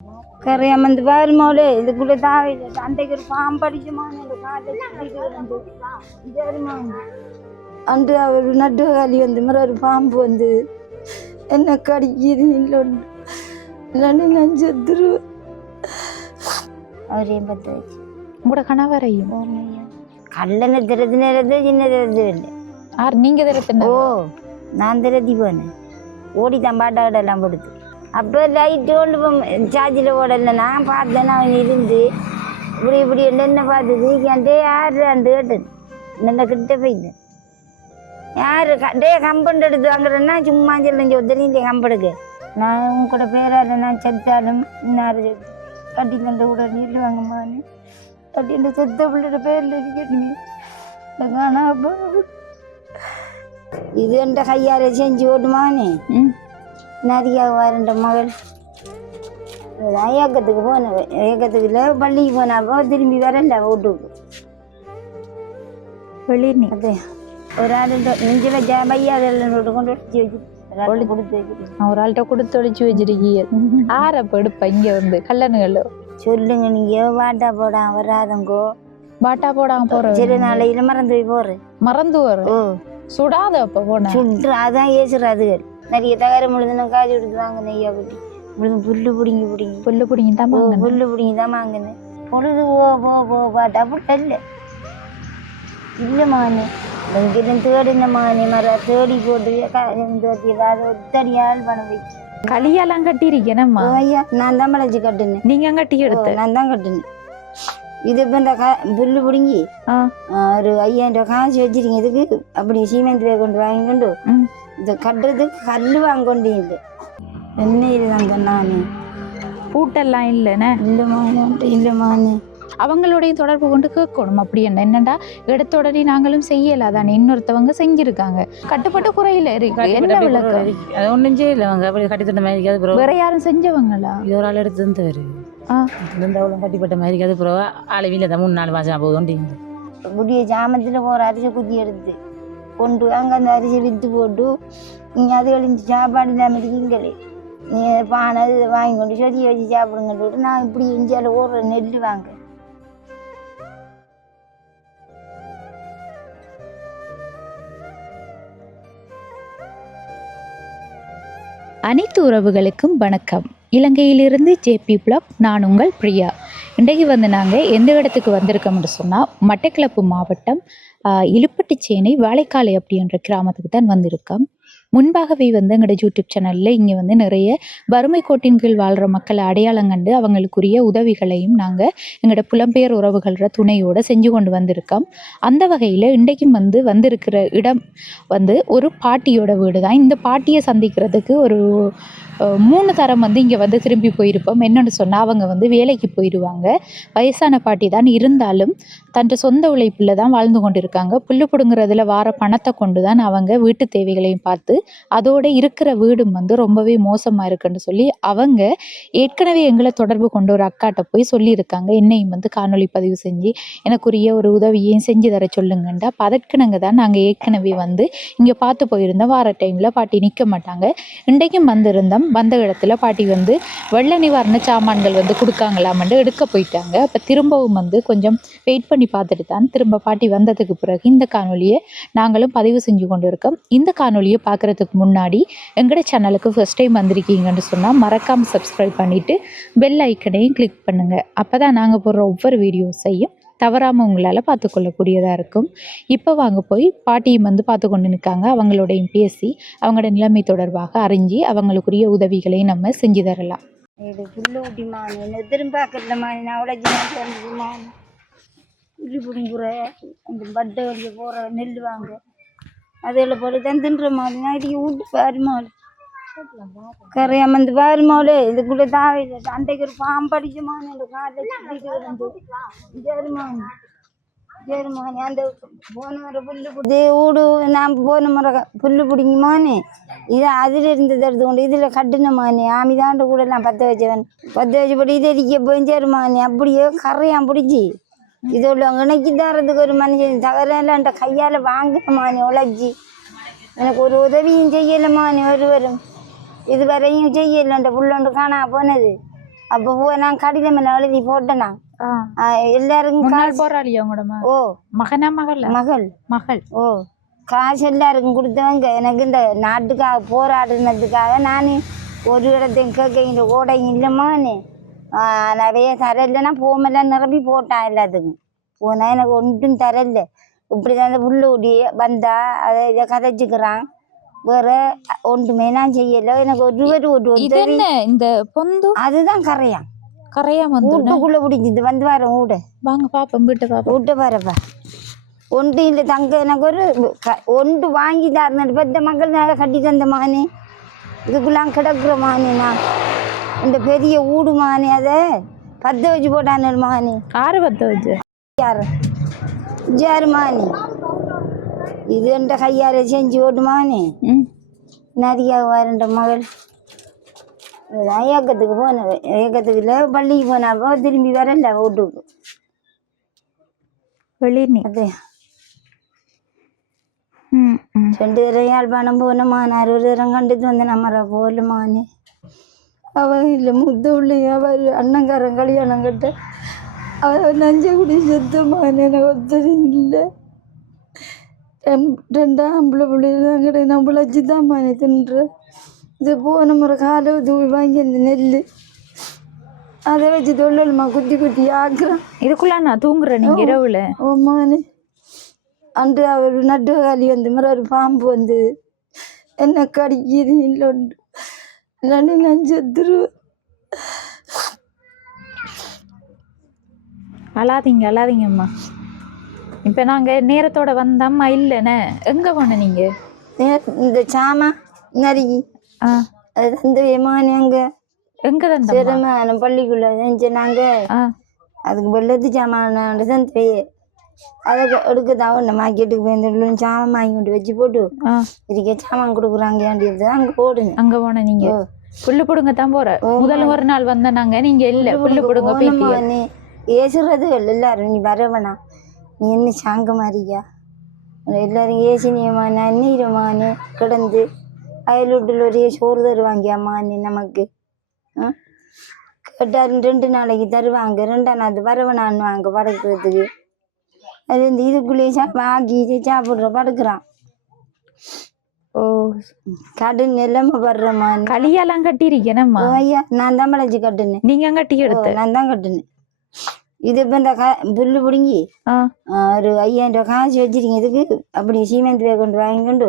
கரையாம இந்த வருமோலே இதுக்குள்ள தாவையில் அன்றைக்கு ஒரு பாம்படிச்சமான அன்று அவர் நட்டுகாலி வந்து மாதிரி ஒரு பாம்பு வந்து என்ன கடிக்குது இல்லைன்னு நான் செத்துருவேன். அவரையும் பற்ற வச்சு உங்களோட கணவரையும் கல்லணை திறத்து நேரத்து சின்ன திறத்து இல்லை. நீங்க திறத்துன? ஓ, நான் திறத்தி போனேன். ஓடித்தான் பாட்டா கடெல்லாம் படுத்து. அப்போ லைட்டு கொண்டு சார்ஜில் ஓடலை. நான் பார்த்தேன் அவன் இருந்து இப்படி என்ன பார்த்தது கேட்டே யார் அந்த கேட்டேன். நல்ல கிட்ட போயிட்டேன். யார் டே கம்பவுண்ட் எடுத்து வாங்குறேன்னா சும்மா சொல்லுங்க தெரிஞ்ச கம்பெடுக்கு நான் உங்க கூட பேரால நான் செத்தாலும் இன்னாரு கட்டி தந்த கூட நீட்டு வாங்கம்மான்னு கட்டி இந்த செத்த பிள்ளையோட பேரில் இருக்கணுமே காணா. இது என்ற கையால் செஞ்சு ஓட்டுமானே நிறையா வரண்ட மகள் ஏக்கத்துக்கு போனேன். ஏக்கத்துக்கு இல்லை பள்ளிக்கு போனப்போ திரும்பி வரல வீட்டுக்கு வெளியே அது ஒரு ஆள் நெஞ்சில் பையாதெல்லாம் கொண்டு வச்சு வச்சு கொடுத்து வச்சிருக்கேன். ஒரு ஆள்கிட்ட கொடுத்து ஒழிச்சு வச்சிருக்கீங்க. ஆறப்ப எடுப்ப இங்க வந்து கல்லணுகளோ சொல்லுங்க. நீங்க பாட்டா போடாம வராதங்கோ. பாட்டா போடாம போற சரி நாளையில மறந்து போய் போறேன். மறந்து வர சுடாத அப்ப போன சுடுற அதான் ஏசுறாதுகள். நிறைய தகர முழுதுனா காய்ச்சி எடுத்து வாங்கினேன். ஐயா குட்டி முழுது புல்லு பிடிங்கி புல்லு பிடிங்கி தான் வாங்கினேன். பொழுது போ பாட்டா புட்ட இல்லை இல்லைம்மானே எங்கிட்ட தேடின மானே மர தேடி போட்டு ஒத்தடியால் பணம் வச்சு களியெல்லாம் கட்டிருக்கேனம்மா. ஐயா நான் தான் மலைச்சு கட்டுனேன். நீங்க கட்டி எடுத்து? நான் தான் கட்டுனேன். இது இப்போ இந்த புல்லு பிடுங்கி ஒரு 5000 ரூபா காசு வச்சிருக்கீங்க. இதுக்கு அப்படி சீமெண்ட் வே கொண்டு வாங்கி கொண்டு இதை கட்டுறதுக்கு கல் வாங்க கொண்டு இல்லை என்ன இதுதான் நான் பூட்டெல்லாம் இல்லைண்ணே. இல்லைம்மானே அவங்களுடைய தொடர்பு கொண்டு கேட்கணும். அப்படி என்னண்டா எடுத்த உடனே நாங்களும் செய்யல தானே இன்னொருத்தவங்க செஞ்சிருக்காங்க. கட்டுப்பட்டு குறையில என்ன விளக்கம்? அது ஒன்றும் செய்யலவங்க அப்படி கட்டி தட்ட மாதிரி இருக்காது. வேற யாரும் செஞ்சவங்களா? இது ஒரு ஆள் எடுத்து தந்தவர் அவ்வளோ கட்டிப்பட்ட மாதிரி இருக்காது. அப்புறம் ஆளை வீட்டில் தான் 3-4 மாதம் போகுது. முடிய ஜாமத்தில் போகிற அரிசி குத்தி எடுத்து கொண்டு அங்கே அந்த அரிசி விற்று போட்டு நீங்கள் அது கழிஞ்சு சாப்பாடு இல்லாமல் இருக்கீங்களே நீ பானை இதை வாங்கி கொண்டு சொதி வச்சு சாப்பிடுங்கன்னு நான் இப்படி இந்தியாவில் ஓடுற நெல் வாங்க. அனைத்து உறவுகளுக்கும் வணக்கம். இலங்கையிலிருந்து ஜேபி பிளாக். நான் உங்கள் பிரியா. இன்றைக்கு வந்து நாங்கள் எந்த இடத்துக்கு வந்திருக்கோம்னு சொன்னால் மட்டக்களப்பு மாவட்டம் இலுப்பட்டிச்சேனை வாழைக்காலை அப்படின்ற கிராமத்துக்கு தான் வந்திருக்கோம். முன்பாகவே வந்து எங்களோட யூடியூப் சேனலில் இங்கே வந்து நிறைய வறுமை கோட்டின் கீழ் வாழ்கிற மக்களை அடையாளம் கண்டு அவங்களுக்குரிய உதவிகளையும் நாங்கள் எங்களோட புலம்பெயர் உறவுகள துணையோடு செஞ்சு கொண்டு வந்திருக்கோம். அந்த வகையில் இன்றைக்கும் வந்து வந்திருக்கிற இடம் வந்து ஒரு பாட்டியோட வீடு தான். இந்த பாட்டியை சந்திக்கிறதுக்கு ஒரு 3 தரம் வந்து இங்கே வந்து திரும்பி போயிருப்போம். என்னென்னு சொன்னால் அவங்க வந்து வேலைக்கு போயிடுவாங்க. வயசான பாட்டி தான், இருந்தாலும் தன் சொந்த உழைப்பில் தான் வாழ்ந்து கொண்டு இருக்காங்க. புல்லு பிடுங்குறதுல வார பணத்தை கொண்டு தான் அவங்க வீட்டு தேவைகளையும் பார்த்து அதோடு இருக்கிற வீடும் வந்து ரொம்பவே மோசமாக இருக்குன்னு சொல்லி அவங்க ஏற்கனவே எங்களை தொடர்பு கொண்டு ஒரு அக்காட்ட போய் சொல்லியிருக்காங்க. என்னையும் வந்து காணொலி பதிவு செஞ்சு எனக்குரிய ஒரு உதவியையும் செஞ்சு தர சொல்லுங்கண்டா. அதற்குனங்க தான் நாங்கள் ஏற்கனவே வந்து இங்கே பார்த்து போயிருந்தோம். வார டைமில் பாட்டி நிற்க மாட்டாங்க. இன்றைக்கும் வந்திருந்தோம். வந்த இடத்துல பாட்டி வந்து வெள்ள நிவாரண சாமான்கள் வந்து கொடுக்காங்களாமண்டு எடுக்க போயிட்டாங்க. அப்போ திரும்பவும் வந்து கொஞ்சம் வெயிட் பண்ணி பார்த்துட்டு தான் திரும்ப பாட்டி வந்ததுக்கு பிறகு இந்த காணொலியை நாங்களும் பதிவு செஞ்சு கொண்டு இருக்கோம். இந்த காணொலியை பார்க்குறதுக்கு முன்னாடி எங்களோட சேனலுக்கு ஃபர்ஸ்ட் டைம் வந்திருக்கீங்கன்னு சொன்னால் மறக்காமல் சப்ஸ்கிரைப் பண்ணிவிட்டு பெல் ஐக்கனையும் கிளிக் பண்ணுங்கள். அப்போ தான் நாங்கள் போடுற ஒவ்வொரு வீடியோஸையும் தவறாமல் உங்களால் பார்த்துக்கொள்ளக்கூடியதாக இருக்கும். இப்போ வாங்க போய் பாட்டியும் வந்து பார்த்து கொண்டு நிற்காங்க. அவங்களோடையும் பேசி அவங்களோட நிலைமை தொடர்பாக அறிஞ்சு அவங்களுக்குரிய உதவிகளையும் நம்ம செஞ்சு தரலாம். இது புல்லு ஊட்டிமா என்ன திரும்ப பார்க்கறதுமா நான் உழைச்சிமா புல்லு பிடுங்குற அந்த பட்டை வழிய போகிற நெல் வாங்க அதில் போட்டு தான் தின்ற மாதிரி நான் இடிக்க வீட்டு பாருமா கரையாம இந்த பாருமாவிலே இதுக்குள்ளே தாவையில் அன்றைக்கு ஒரு பாம்படிச்சமான அந்த சரிம்மானே அந்த போன முறை புல்லு இதே ஊடு நான் போன முறை புல்லு பிடிங்குமானே இது அதில் இருந்தது எடுத்து கொண்டு இதில் கட்டுனமானே ஆமிதாண்ட கூட நான் பற்ற வச்சு போட்டு இதை அடிக்க போய் சரிம்மானே அப்படியே கரையான் பிடிச்சி இது உள்ளவங்க இணைக்கி தரதுக்கு ஒரு மனுஷன் தகரெல்லாம் அந்த கையால் வாங்கினமானே உழைச்சி எனக்கு ஒரு உதவியும் செய்யலைமானே ஒருவரும் இதுவரையும் செய்யலை. அந்த புள்ளொண்டு காணா போனது அப்போ நான் கடிதம் எல்லாம் எழுதி போட்டேனா எல்லாருக்கும் முன்னாள் போராளியா உங்களோட ஓ மகனா மகள் மகள் ஓ காசு எல்லாருக்கும் கொடுத்தவங்க எனக்கு இந்த நாட்டுக்காக போராடுனதுக்காக நான் ஒரு இடத்தையும் கேட்க ஓடையும் இல்லைம்மான்னு நிறைய தரலைன்னா போமெல்லாம் நிரப்பி போட்டான் எல்லாத்துக்கும் போனால் எனக்கு ஒன்றும் தரல இப்படி தான் அந்த புல்லூடி வந்தா அதை இதை கதைச்சிக்கிறான் வேற ஒன்றுமே நான் செய்யல எனக்கு இந்த பொந்து அதுதான் கரையான் வீட்டுக்குள்ள பிடிச்சிது வந்து வரேன் வீடு வாங்க பாப்போம் வீட்டை வரப்பா ஒன்று இல்லை தங்க எனக்கு ஒரு ஒன்று வாங்கி தரணும் பெத்த மக்கள் நல்லா கட்டி தந்த மானே இதுக்குள்ளாம் கிடக்குற மானே நான் இந்த பெரிய ஊடு மானே அதை பற்ற வச்சு போட்டான மானே ஆறு பற்ற வச்சு ஜாரு மானே இது என்ற கையார செஞ்சு ஓட்டுமானே நிறைய வரண்ட மகள் ஏக்கத்துக்கு போனேன் ஏக்கத்துக்கு இல்லை பள்ளிக்கு போனப்போ திரும்பி வரல வீட்டுக்கு வெளியே அது 2 தடவை யாழ்ப்பாணம் போனமானார் ஒரு தரம் கண்டுட்டு வந்தேன் நம்மளை போகலமானே அவன் இல்லை முத்த உள்ளே அவர் அண்ணங்காரன் கல்யாணம் கட்ட அவன் நஞ்சை குடி செத்தமானே எனக்கு ஒத்தரி இல்லை 2 ஆம்பளை பிள்ளைகள் தான் கிடையாது நான் பிழைச்சி தான் மானே தின்ற இது போன முறை காலை தூவி வாங்கி அந்த நெல் அதை வச்சு தொழில்மா குத்தி ஆக்குறான் இதுக்குள்ள நான் தூங்குறேன் நீங்க இரவுல ஓமானே அன்று அவர் நட்டு காலி வந்து மாதிரி ஒரு பாம்பு வந்து என்ன கடிக்குது இல்லை இல்லாண்டி நான் செத்துருவேன் அழாதீங்கம்மா இப்போ நாங்கள் நேரத்தோட வந்தோம்மா இல்லைண்ணே எங்கே போன நீங்கள் இந்த சாமா நறுக்கி அது தந்த விமானி அங்கே எங்கே தான் சிரமான பள்ளிக்குள்ள செஞ்சு நாங்கள் அதுக்கு வெள்ளத்து சாமான தந்த அதை எடுக்கதான் ஒன்று மார்க்கெட்டுக்கு போய் சாமான் வாங்கி கொண்டு வச்சு போட்டு இதுக்கே சாமான் கொடுக்குறாங்க அங்கே போடுங்க அங்கே போன நீங்கள் புல்லு பிடுங்க தான் போற முதல்ல ஒரு நாள் வந்த நாங்க நீங்க இல்ல புல்லு பிடுங்க ஏசுறது எல்லாரும் நீ வரவனா நீ என்ன சாங்க மாதிரியா எல்லாரும் ஏசினியமான நீரமான கிடந்து அயலூட்டில் ஒரு சோறு தருவாங்கியாமான்னு நமக்கு கேட்டாரு 2 நாளைக்கு தருவாங்க 2ஆம் நாள் வரவனான்னு வாங்க படுக்கிறதுக்கு அது இந்த இதுக்குள்ளேயே ஆக்கி சாப்பிட்ற படுக்கிறான் ஓ கடன் நிலைமை படுறமா களியெல்லாம் கட்டிருக்கேனம்மா ஐயா நான் தான் பழச்சி கட்டுனேன் நீங்க கட்டி எடுத்து நான் தான் கட்டுனேன் இது இப்போ இந்த புல்லு பிடுங்கி ஒரு 5000 ரூபா காசு வச்சிருக்கீங்க இதுக்கு அப்படி சீமெண்ட் வே கொண்டு வாங்கி கொண்டு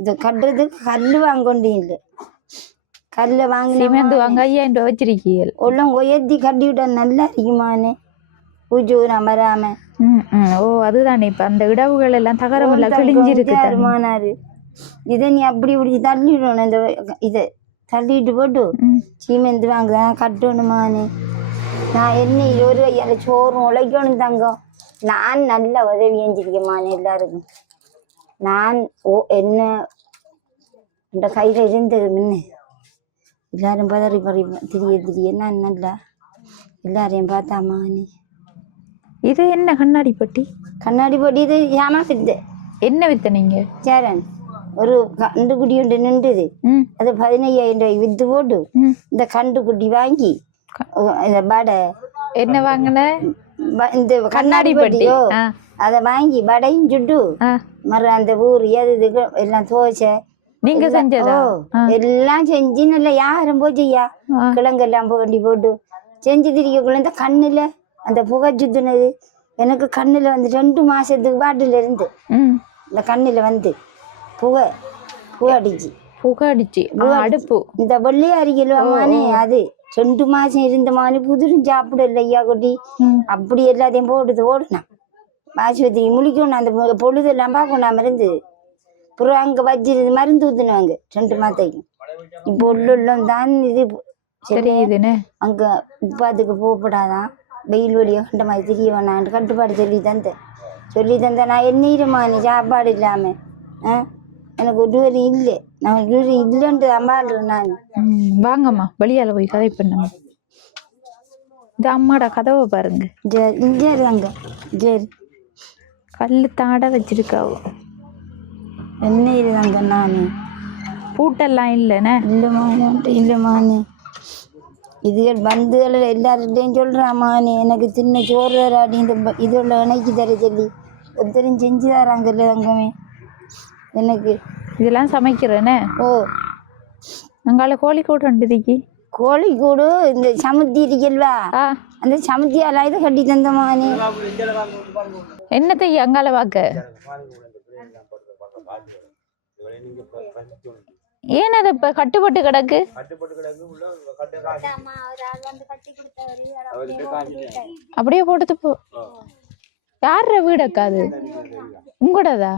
இதை கட்டுறதுக்கு கல் வாங்க கொண்டு இல்லை கல்லை வாங்கி வாங்க 5000 ரூபா வச்சிருக்கீங்க எல்லாம் உயர்த்தி கட்டி விட்டா நல்லா இருக்குமானே பூஜை நான் வராம ஓ அதுதானே இப்ப அந்த இடவுகள் எல்லாம் தகரமெல்லாம் கிழிஞ்சிருக்கு இதை நீ அப்படி இப்படி தள்ளிடணும் இந்த இதை தள்ளிட்டு போட்டு சீமெந்து வாங்குதான் கட்டணுமானே நான் என்ன 20 ஐயாயிர சோறும் உழைக்கணும் தங்கம் நான் நல்ல உதவி செஞ்சிருக்கேம்மானே எல்லாருக்கும் நான் என்ன இந்த கையில் இருந்தது முன்ன எல்லாரும் பதறி திரிய நான் நல்லா எல்லாரையும் பார்த்தாமானே இது என்ன கண்ணாடி பெட்டி இது ஏமா வித்து என்ன வித்த நீங்க சேரன் ஒரு கண்டு குட்டி ஒன்று நின்றுது அது 15000 ரூபாய் வித்து போட்டு இந்த கண்டு குட்டி வாங்கி இந்த வடை என்ன வாங்கின இந்த கண்ணாடி பெட்டியோ அதை வாங்கி வடையும் சுட்டு மறு அந்த ஊர் எது எல்லாம் தோசை நீங்க செஞ்சதோ எல்லாம் செஞ்சு நல்லா யாரும் போச்சியா கிழங்கெல்லாம் போண்டி போட்டு செஞ்சு திரிக்கக்குள்ள இந்த கண்ணுல அந்த புகை சுத்துனது எனக்கு கண்ணுல வந்து 2 மாசத்துக்கு பாட்டில இருந்து இந்த கண்ணுல வந்து புகை அடிச்சு அடுப்பு இந்த வெள்ளை அரிக்கலாமானே அது 2 மாசம் இருந்த மாதிரி புதிரும் சாப்பிடல ஐயா கொட்டி அப்படி எல்லாத்தையும் போடுது ஓடுனா ஆஸ்பத்திரி முழிக்கணும் அந்த பொழுதெல்லாம் பார்க்கணும் மருந்து புறம் அங்க வச்சிருந்து மருந்து ஊத்துனாங்க 2 மாசத்துக்கு இப்போ உள்ளம் தான் இது தெரியுதுன்னு அங்க உப்பாத்துக்கு போகப்படாதான் வெயில் வழியாக கண்ட மாதிரி தெரிய வேணான்ட்டு கட்டுப்பாடு சொல்லி தந்த நான் எண்ணீருமானே சாப்பாடு இல்லாம எனக்கு ஒரு வரி இல்லை நான் ஒரு வரி இல்லைன்ட்டு அம்மாடுறேன் நான் வாங்கம்மா வெளியால போய் கதை பண்ணுங்க இந்த அம்மாட கதவை பாருங்க இங்கே அங்க சரி கல்லு தாட வச்சிருக்காவோ என்ன இருதாங்க நானே பூட்டெல்லாம் இல்லைண்ணே இல்லைமானே இதுகள் பந்துகள் எல்லார்கிட்டையும் சொல்கிறாம்மா நீ எனக்கு சின்ன சோறு தராடி இந்த இதோட இணைக்கி தர சொல்லி ஒருத்தரும் செஞ்சு தராங்கல்ல தங்கமே எனக்கு. இதெல்லாம் சமைக்கிறேனே. ஓ அங்கால கோழிக்கூடு ரெண்டுதிக்கு கோழிக்கூடு இந்த சமுத்தி இருக்கல்வா அந்த சமுத்தியால் இதை கட்டி தந்தம்மா நீ. என்னத்தை அங்கால பார்க்க ஏன் அதை இப்போ கட்டுப்பட்டு கிடக்கு? அப்படியே போட்டுட்டு போ. யார வீடு அக்காது உங்களோடதா?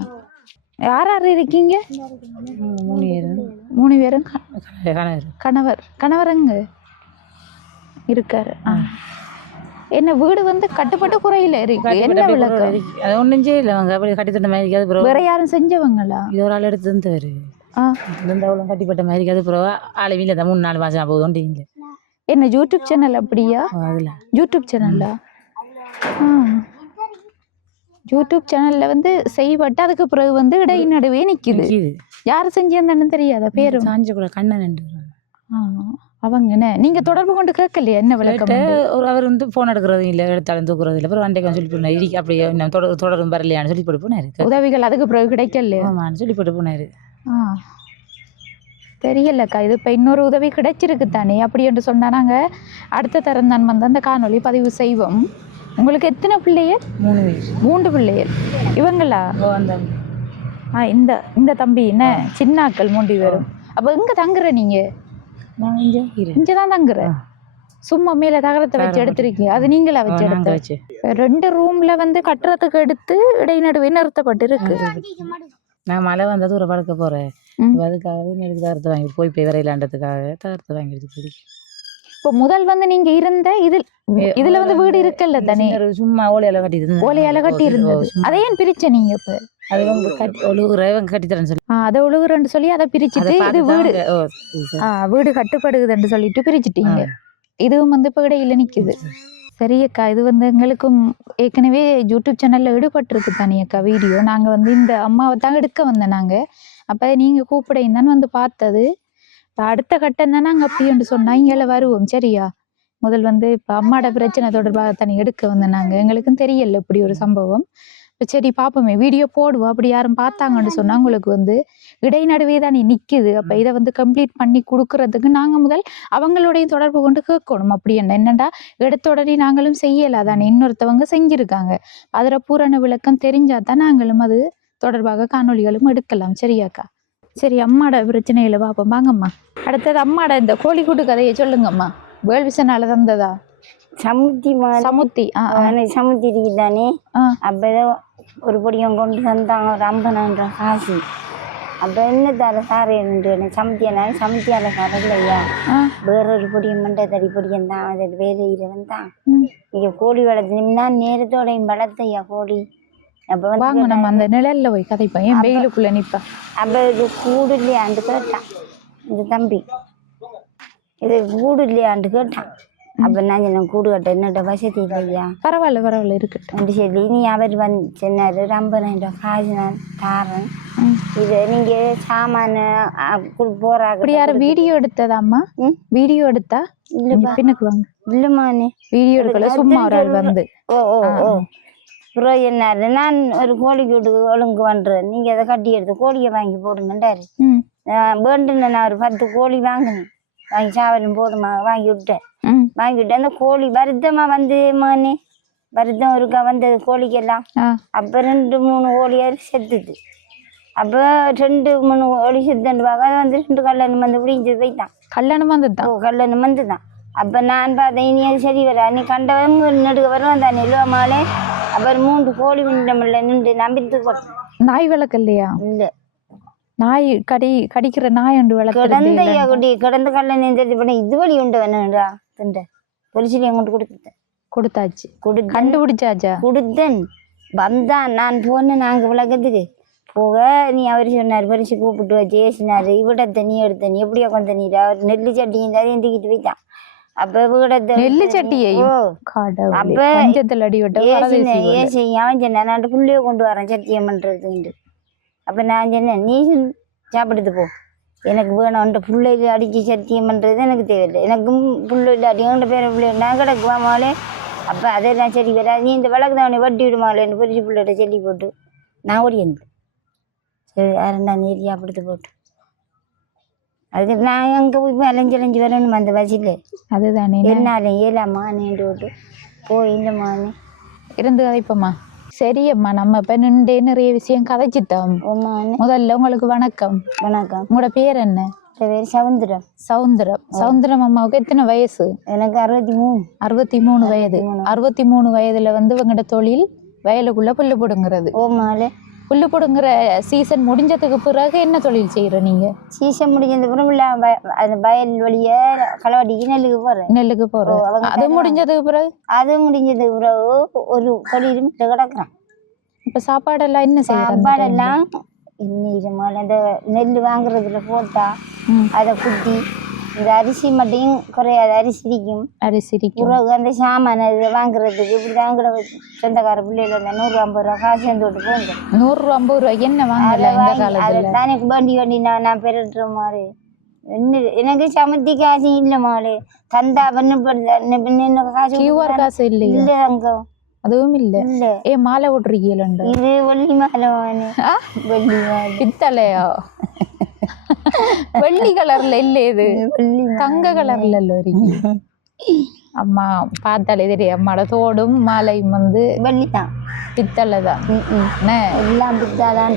யார் யார் இருக்கீங்க? 3 பேரும். கணவருங்க இருக்காரு. என்ன வீடு வந்து கட்டுப்பட்டு குறையில இருக்கு. என்ன விளக்கம்? அது ஒன்றும் செய்யல. அவங்க அப்படி கட்டி தந்த மாதிரி இருக்காது. வேற யாரும் செஞ்சவங்களா? இது ஒரு ஆள் எடுத்து தந்தாரு. இந்த அவ்வளோ கட்டிப்பட்ட மாதிரி இருக்காது. அப்புறம் ஆளை வீட்டில் தான் 3-4 மாதம் போகுதுன்னு. என்ன யூடியூப் சேனல் அப்படியா? அதில் யூடியூப் சேனல்லா? யூடியூப் சேனல்ல வந்து செய்யப்பட்டு அதுக்கு பிறகு வந்து இடைநடுவே நிக்குது. யார் செஞ்சிருந்தான்னு தெரியாத பேரு சாஞ்ச கூட கண்ணன். அவங்க என்ன நீங்க தொடர்பு கொண்டு கேட்கலையா என்ன விளக்கம்? அவர் வந்து போன் எடுக்கிறதும் இல்லை, எடுத்தாலும் தூக்குறது இல்லை. அப்புறம் வண்டைக்கு சொல்லி போனார் இடிக்க அப்படியே தொடரும் வரலையான்னு சொல்லி போட்டு போனாரு. உதவிகள் அதுக்கு பிறகு கிடைக்கலையா? ஆமான்னு சொல்லி போட்டு போனாரு. தெரியலக்கா, இது இப்போ இன்னொரு உதவி கிடைச்சிருக்கு தானே. அப்படி என்று சொன்னா நாங்கள் அடுத்த தரம் தான் வந்து அந்த காணொலி பதிவு செய்வோம். உங்களுக்கு எத்தனை பிள்ளைகள்? 3 பேர். 3 பிள்ளைகள். இவங்களா? அந்த இந்த இந்த தம்பி என்ன சின்னாக்கள் 3 பேரும். அப்போ எங்கே தங்குற நீங்க? நான் இங்கே தான் தங்குறேன். சும்மா மேலே தகரத்தை வச்சு எடுத்துருக்கீங்க? அது நீங்களா வச்சு எடுத்து? 2 ரூம்ல வந்து கட்டுறதுக்கு எடுத்து இடைநடுவே நிறுத்தப்பட்டு இருக்கு. நான் மழை வந்தது ஒரு படுக்க போகிறேன். அதுக்காக எனக்கு தகரத்தை வாங்கி போய் விரையிலாண்டதுக்காக தகரத்தை வாங்கி எடுத்து. இப்போ முதல் வந்து நீங்க இருந்த இதுல வந்து வீடு இருக்குல்ல தானே, சும்மா ஓலையால கட்டி இருந்தது. அதை ஏன் பிரிச்ச நீங்க? இப்ப அது ஒழுகுறவங்க கட்டித்தரேன்னு சொல்லி அதை ஒழுகுறன்னு சொல்லி அதை பிரிச்சுட்டு இது வீடு வீடு கட்டுப்படுகுதுன்னு சொல்லிட்டு பிரிச்சுட்டீங்க. இதுவும் வந்து இப்போ இடையில நிக்குது. சரி அக்கா, இது வந்து எங்களுக்கும் ஏற்கனவே யூடியூப் சேனல்ல ஈடுபட்டிருக்கு தானே அக்கா வீடியோ. நாங்க வந்து இந்த அம்மாவை தான் எடுக்க வந்தேன் நாங்க. அப்ப நீங்க கூப்பிடையும் தான் வந்து பார்த்தது. அடுத்த கட்டம் தானே நாங்கள் அப்படி சொன்னா இங்கே வருவோம். சரியா? முதல் வந்து இப்போ அம்மாவோட பிரச்சனை தொடர்பாக தனி எடுக்க வந்தேன் நாங்கள். எங்களுக்கும் தெரியல இப்படி ஒரு சம்பவம். இப்போ சரி பார்ப்போமே, வீடியோ போடுவோம். அப்படி யாரும் பார்த்தாங்கன்னு சொன்னா உங்களுக்கு வந்து இடைநடுவே தானே நிற்குது. அப்போ இதை வந்து கம்ப்ளீட் பண்ணி கொடுக்கறதுக்கு நாங்கள் முதல் அவங்களோடையும் தொடர்பு கொண்டு கேட்கணும். அப்படி என்னண்டா எடுத்தோடனே நாங்களும் செய்யலை தானே, இன்னொருத்தவங்க செஞ்சுருக்காங்க. அதில் பூரண விளக்கம் தெரிஞ்சாதான் நாங்களும் அது தொடர்பாக காணொலிகளும் எடுக்கலாம். சரியாக்கா? சரி, அம்மாட பிரச்சனைகளை பார்ப்போம். வாங்கம்மா. அடுத்தது அம்மாட இந்த கோழிக்கூட்டு கதையை சொல்லுங்கம்மா. வேல்விசனால தந்ததா? சமுத்தி சமுத்தி சமுத்தி இருக்குதானே. அப்போ ஒரு பொடியும் கொண்டு தந்தாங்க ஒரு 50,000 காசு. அப்போ என்ன தர சாரேன்னு சமுத்தியால சமுத்தியால சார இல்லையா, வேறொரு பொடியும் மண்டை தடி பொடியும் தான். அது வேலையில் வந்தான். இங்கே கோழி வளர்த்துனா நேரத்தோடையும் வளர்த்தையா கோழி. அப்போ வாங்க நம்ம அந்த நிழல்ல போய் கதைப்பேன். ஏன் வெயிலுக்குள்ள நிற்பா? அப்போ இது கூடு இல்லையாண்டு கேட்டான் இந்த தம்பி. இது கூடு இல்லையாண்டு கேட்டான். அப்போ நான் சொன்னேன் கூடு கட்ட என்னட்ட வசதி இல்லையா. பரவாயில்ல இருக்கட்டும் சொல்லி நீ அவர் வந்து சொன்னார் 50,000 காசு நான் தாரேன். இது நீங்கள் சாமான போறா. அப்படி யாரும் வீடியோ எடுத்ததாம்மா? வீடியோ எடுத்தா இல்லை பின்னுக்கு வாங்க. இல்லைம்மானே வீடியோ எடுக்கல, சும்மா ஒரு ஆள் வந்து அப்புறம் என்னாரு நான் ஒரு கோழி கூட்டுக்கு ஒழுங்கு பண்ணுறேன், நீங்கள் அதை கட்டி எடுத்து கோழியை வாங்கி போடுங்கன்றாரு. வேண்டுன்னு நான் ஒரு 10 கோழி வாங்கினேன். வாங்கி சாவலும் போடுமா வாங்கி விட்டேன். வாங்கி விட்டேன். அந்த கோழி வருத்தமா வந்து மானே வருத்தம் இருக்கா வந்தது கோழிக்கெல்லாம். அப்போ 2-3 கோழியாரு செத்துது. அப்போ 2-3 கோழி செத்துண்டு பார்க்க அதை வந்து 2 கல்லணம் வந்து பிடிஞ்சது போய்த்தான். கல்யாணம் வந்துதான்? கல்லணம் வந்து தான். அப்போ நான் பார்த்தேன் இனி அது சரி வரா, நீ கண்டவங்க நடுக்க வருவான் தானே இல்லமாலே. அப்புறம் 3 கோழி விண்டமில்ல நின்று நம்பித்து போட்டேன். நாய் வளர்க்கலையா? இல்லை, நாய் கடிக்கிற நாய் உண்டு வளர்க்க கிடந்த கல்லணை தெரிஞ்சு பண்ண இது வழி உண்டு வேணும்டா திண்ட பொலிசிலையும் கொண்டு கொடுத்தாச்சு. கண்டுபிடிச்சாச்சா? கொடுத்தேன். வந்தான். நான் போனேன் நாங்கள் விளக்கத்துக்கு போக நீ அவர் சொன்னார் பரிசு கூப்பிட்டு வச்சு ஏசினார். இவிட தண்ணி எடுத்த நீ எப்படியா கொஞ்சம் தண்ணீர் அவர் நெல்லு சட்டியும் தரையும் தூக்கிட்டு போய்த்தான். அப்போ விடத்தை நெல்லு சட்டியையும் அப்போ ஏசி அவன் சொன்னேன் நான் புள்ளியோ கொண்டு வரேன் சத்தியம் பண்ணுறதுண்டு. அப்போ நான் சொன்னேன் நீ சாப்பிடுது போ, எனக்கு வேணும் அந்த பிள்ளைகள் அடித்து சத்தியம் பண்ணுறது எனக்கு தேவையில்லை. எனக்கும் பிள்ளைகள் அடிக்கிற பேர பிள்ளை நான் கிடக்குவாமாலே அப்போ அதெல்லாம் சரி வராது. நீ இந்த வழக்கு தான் அவனை வட்டி விடுமாலேன்னு பெரிய பிள்ளைகிட்ட சொல்லி போட்டு நான் ஓடி இருந்தேன். சரி 2ஆம் தேதி அப்படித்து போட்டு அதுக்கு நான் அங்கே போய் அலைஞ்சு வரணும் அந்த பஸ்ஸில். அதுதானே என்னாலும் ஏலாம்மா நீண்டு விட்டு போய் இல்லைம்மான்னு இருந்து கதைப்போம்மா. சரி அம்மா, நம்ம இப்போ நின்று நிறைய விஷயம் கதைச்சிட்டோம். முதல்ல உங்களுக்கு வணக்கம். வணக்கம். உங்களோட பேர் என்ன? பேர் சவுந்தரம். சவுந்தரம். சவுந்தரம் அம்மாவுக்கு எத்தனை வயசு? எனக்கு 63. 63 வயது. 63 வயதுல வந்து உங்களோட தொழில் வயலுக்குள்ள புல்லு பிடுங்குறது. ஓமாலே புல்லு பிடுங்குற சீசன் முடிஞ்சதுக்கு பிறகு என்ன தொழில் செய்யற நீங்க? சீசன் முடிஞ்சது பிறகு அந்த வயல் வழிய களவாடிக்கு நெல்லுக்கு போறோம். அது முடிஞ்சதுக்கு பிறகு ஒரு தொழிலும் கிடக்குறான். இப்ப சாப்பாடெல்லாம் என்ன சாப்பாடெல்லாம் இன்னும் அந்த நெல் வாங்குறதுல போட்டா அதை குத்தி இந்த அரிசி மட்டும் குறையாது. அரிசிக்கும் பிறகு அந்த சாமான வாங்குறதுக்கு இப்படிதான் கூட சொந்தக்கார பிள்ளைகள் வந்தா 150 ரூபா காசு சேர்ந்து விட்டு போங்க. 150 ரூபாய்க்கு என்ன வாங்கலாம்? அதைத்தானே வண்டி நான் பெருட்டுற மாதிரி எனக்கு சமத்தி காசு இல்லை மாடு தந்தா பண்ண காசு இல்லை அங்க. அதுவும் இல்ல. ஏ மாலை ஓட்டுறீங்க? இது வெள்ளி மாலை. வெள்ளி மாலை பித்தளையா? வெள்ளி கலர்ல இல்ல, இது தங்க கலர்ல இல்ல. அம்மா பார்த்தாலே தெரியும் அம்மாட தோடும் மாலையும் வந்து வெள்ளிதான், பித்தளை தான். எல்லாம் பித்தளைதான்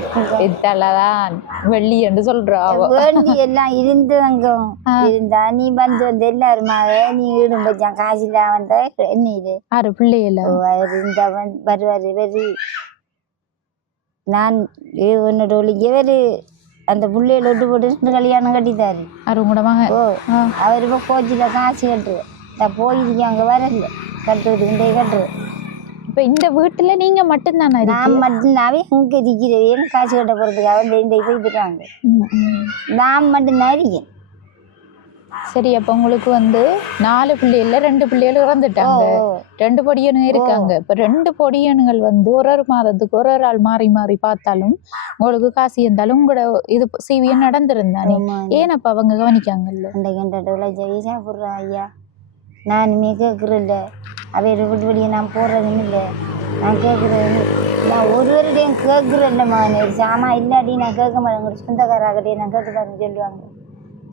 வெள்ளி என்று சொல்றா. வேண்டி எல்லாம் இருந்து அங்கம் இருந்தா நீ வந்து எல்லாருமாக நீ ஈடும் வச்சான் காசில வந்த என்ன இது 6 பிள்ளைகள இருந்தா வருவாரு வெறி. நான் உன்னோட ஒளிக்கு அந்த பிள்ளையில விட்டு போட்டு கல்யாணம் கட்டித்தாரு. அவர் இப்போ கோச்சில காசு கட்டுரு போயிருக்கேன். அங்கே வரல கட்டுறதுக்கு கட்டுரு. இப்போ இந்த வீட்டில் நீங்கள் மட்டும்தானே? நான் மட்டும்தாவே அங்கே இருக்கிறேன். காசு கட்ட போகிறதுக்காக போயிருக்காங்க. நான் மட்டும்தான் இருக்கேன். சரி, அப்போ உங்களுக்கு வந்து 4 பிள்ளைகள் 2 பிள்ளைகள் இறந்துட்டாங்க. 2 பொடியனுங்க இருக்காங்க. இப்போ 2 பொடியனுங்கள் வந்து ஒரு மாதத்துக்கு ஒரு ஆள் மாறி மாறி பார்த்தாலும் உங்களுக்கு காசு இருந்தாலும் உங்களோட இது சிவியம் நடந்திருந்தானே. ஏன் அப்போ அவங்க கவனிக்காங்கல்ல? சாப்பிட்றேன் ஐயா, நானுமே கேட்குறேன்ல. அவை விட்டு வெளியே நான் போடுறதும் இல்லை. நான் கேட்குறேன், நான் ஒருவருடையும் கேட்குறேன்லம்மா. சாமா இல்லாட்டி நான் கேட்க மாட்டேன். சொந்தக்காராகட்டே நான் கேட்குறாருன்னு சொல்லுவாங்க.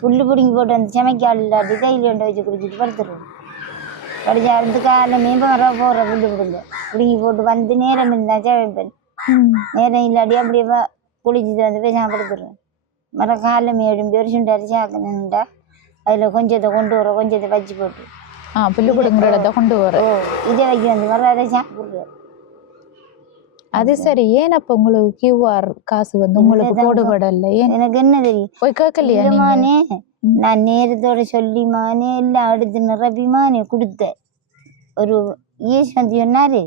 புல்லு பிடிங்கி போட்டு வந்து சமைக்கால் இல்லாட்டி கையில் ரெண்டு வச்சு குடிச்சிட்டு படுத்துருவோம். படிச்சா இருந்து காலையில் மேம்பர போகிற புல்லு பிடுங்கி போட்டு வந்து நேரம் இருந்தால் சமைப்பேன். நேரம் இல்லாட்டி அப்படியே குளிச்சுட்டு வந்து போய் சாப்பிடுத்துருவேன். மரம் காலையில் மேடும் ஒரு சுண்டு அரிசி ஆக்கணுண்டா அதில் கொஞ்சத்தை கொண்டு வர கொஞ்சத்தை வச்சு போட்டு புல்லு பிடுங்குறத கொண்டு வர இதை வைக்க வந்து வர அதை சாப்பிடுறேன். அது சரி. ஏன் அப்ப உங்களுக்கு கியூஆர் காசு வந்து உங்களுக்கு போடுபடல? எனக்கு என்ன தெரியும், போய் கேட்கலையானே? நான் நேரத்தோட சொல்லிமானே எல்லாம் அடுத்து நிரப்பிமானே கொடுத்தேன். ஒரு ஈஸ் வந்து சொன்னாரு,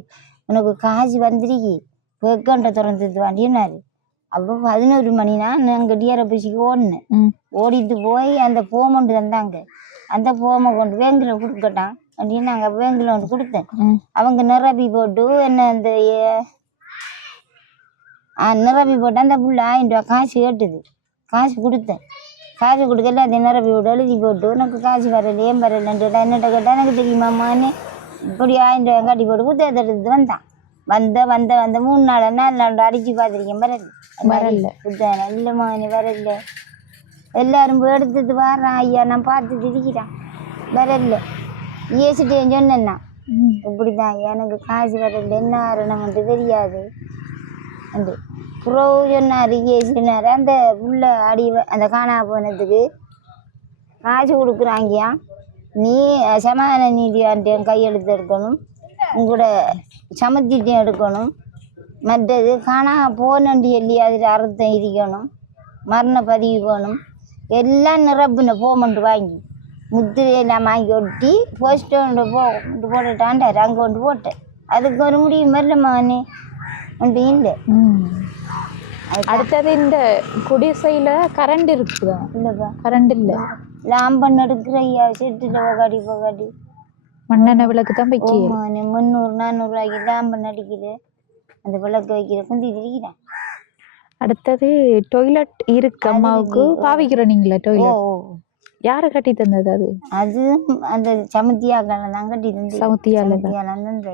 உனக்கு காசு வந்துருக்கி கேட்கன்ற திறந்துட்டு வாண்டினாரு. அப்போ 11 மணினா நாங்கள் டிஆர்பிசிக்கு ஓடினேன். ஓடிட்டு போய் அந்த போமண்டு தந்தாங்க. அந்த போமை கொண்டு பேங்கில் கொடுக்கட்டான் அப்படின்னு நாங்கள் பேங்கில் ஒன்று கொடுத்தேன். அவங்க நிரப்பி போட்டு என்ன அந்த நிரப்பி போட்டு அந்த புள்ள 1000 ரூபா காசு கேட்டுது. காசு கொடுத்தேன். காசு கொடுக்கல அதை நிரப்பி போட்டு எழுதி போட்டு உனக்கு காசு வரல ஏன் வரலன்ட்டு என்னட்ட கேட்டால் எனக்கு தெரியுமாம்மான்னு இப்படி 1000 ரூபா காட்டி போட்டு புத்தகத்தை எடுத்துட்டு வந்த 3 நாள் 4 நாள் அடிச்சு பார்த்துருக்கேன். வரல புத்தகம் இல்லைம்மா நீ வரல. எல்லாரும் போய் எடுத்துட்டு வர்றான் ஐயா, நான் பார்த்துட்டு இருக்கிறேன். வரல ஏசிட்டு சொன்னேன்னா இப்படிதான் எனக்கு காசு வரல என்ன ஆரணம் தெரியாது. அந்த புறவு சொன்னார் ஏசினார். அந்த புள்ள அடி அந்த காணா போனதுக்கு காசு கொடுக்குறாங்கயா, நீ சமாதான நீதியான்ட்டையும் கையெழுத்து எடுக்கணும், உங்களோட சமத்திட்டையும் எடுக்கணும், மற்றது காணா போனண்டி சொல்லி அதில் அர்த்தம் இருக்கணும், மரண பதிவு போகணும், எல்லாம் நிரப்புன போமண்டு வாங்கி முத்திரையெல்லாம் வாங்கி ஒட்டி போஸ்ட் கொண்டு போட்டுட்டாண்டார். அங்கே கொண்டு போட்டேன். அதுக்கு ஒரு முடியும் வரலம்மானே ஒன்று இல்லை. அடுத்தது இந்த குடிசையில் கரண்ட் இருக்குதா? இல்லைப்பா கரண்ட் இல்லை. லாம்பன் எடுக்கிற ஐயா செட்டில் போகாடி மண்ணெண்ணெய் விளக்கு தான் வைக்க 300-400 ரூபாய்க்கு லாம்பன் அடிக்குது. அந்த விளக்கு வைக்கிற குந்தி இருக்கிறேன். அடுத்தது டொய்லெட் இருக்கு அம்மாவுக்கு பாவிக்கிற நீங்களா ஓ டொய்லெட் ஓ. யாரு கட்டி தந்தது அது அது அந்த சமுத்தியாக்கால தான் கட்டியிருந்து சவுத்தியால தான். சமுத்தியால அந்த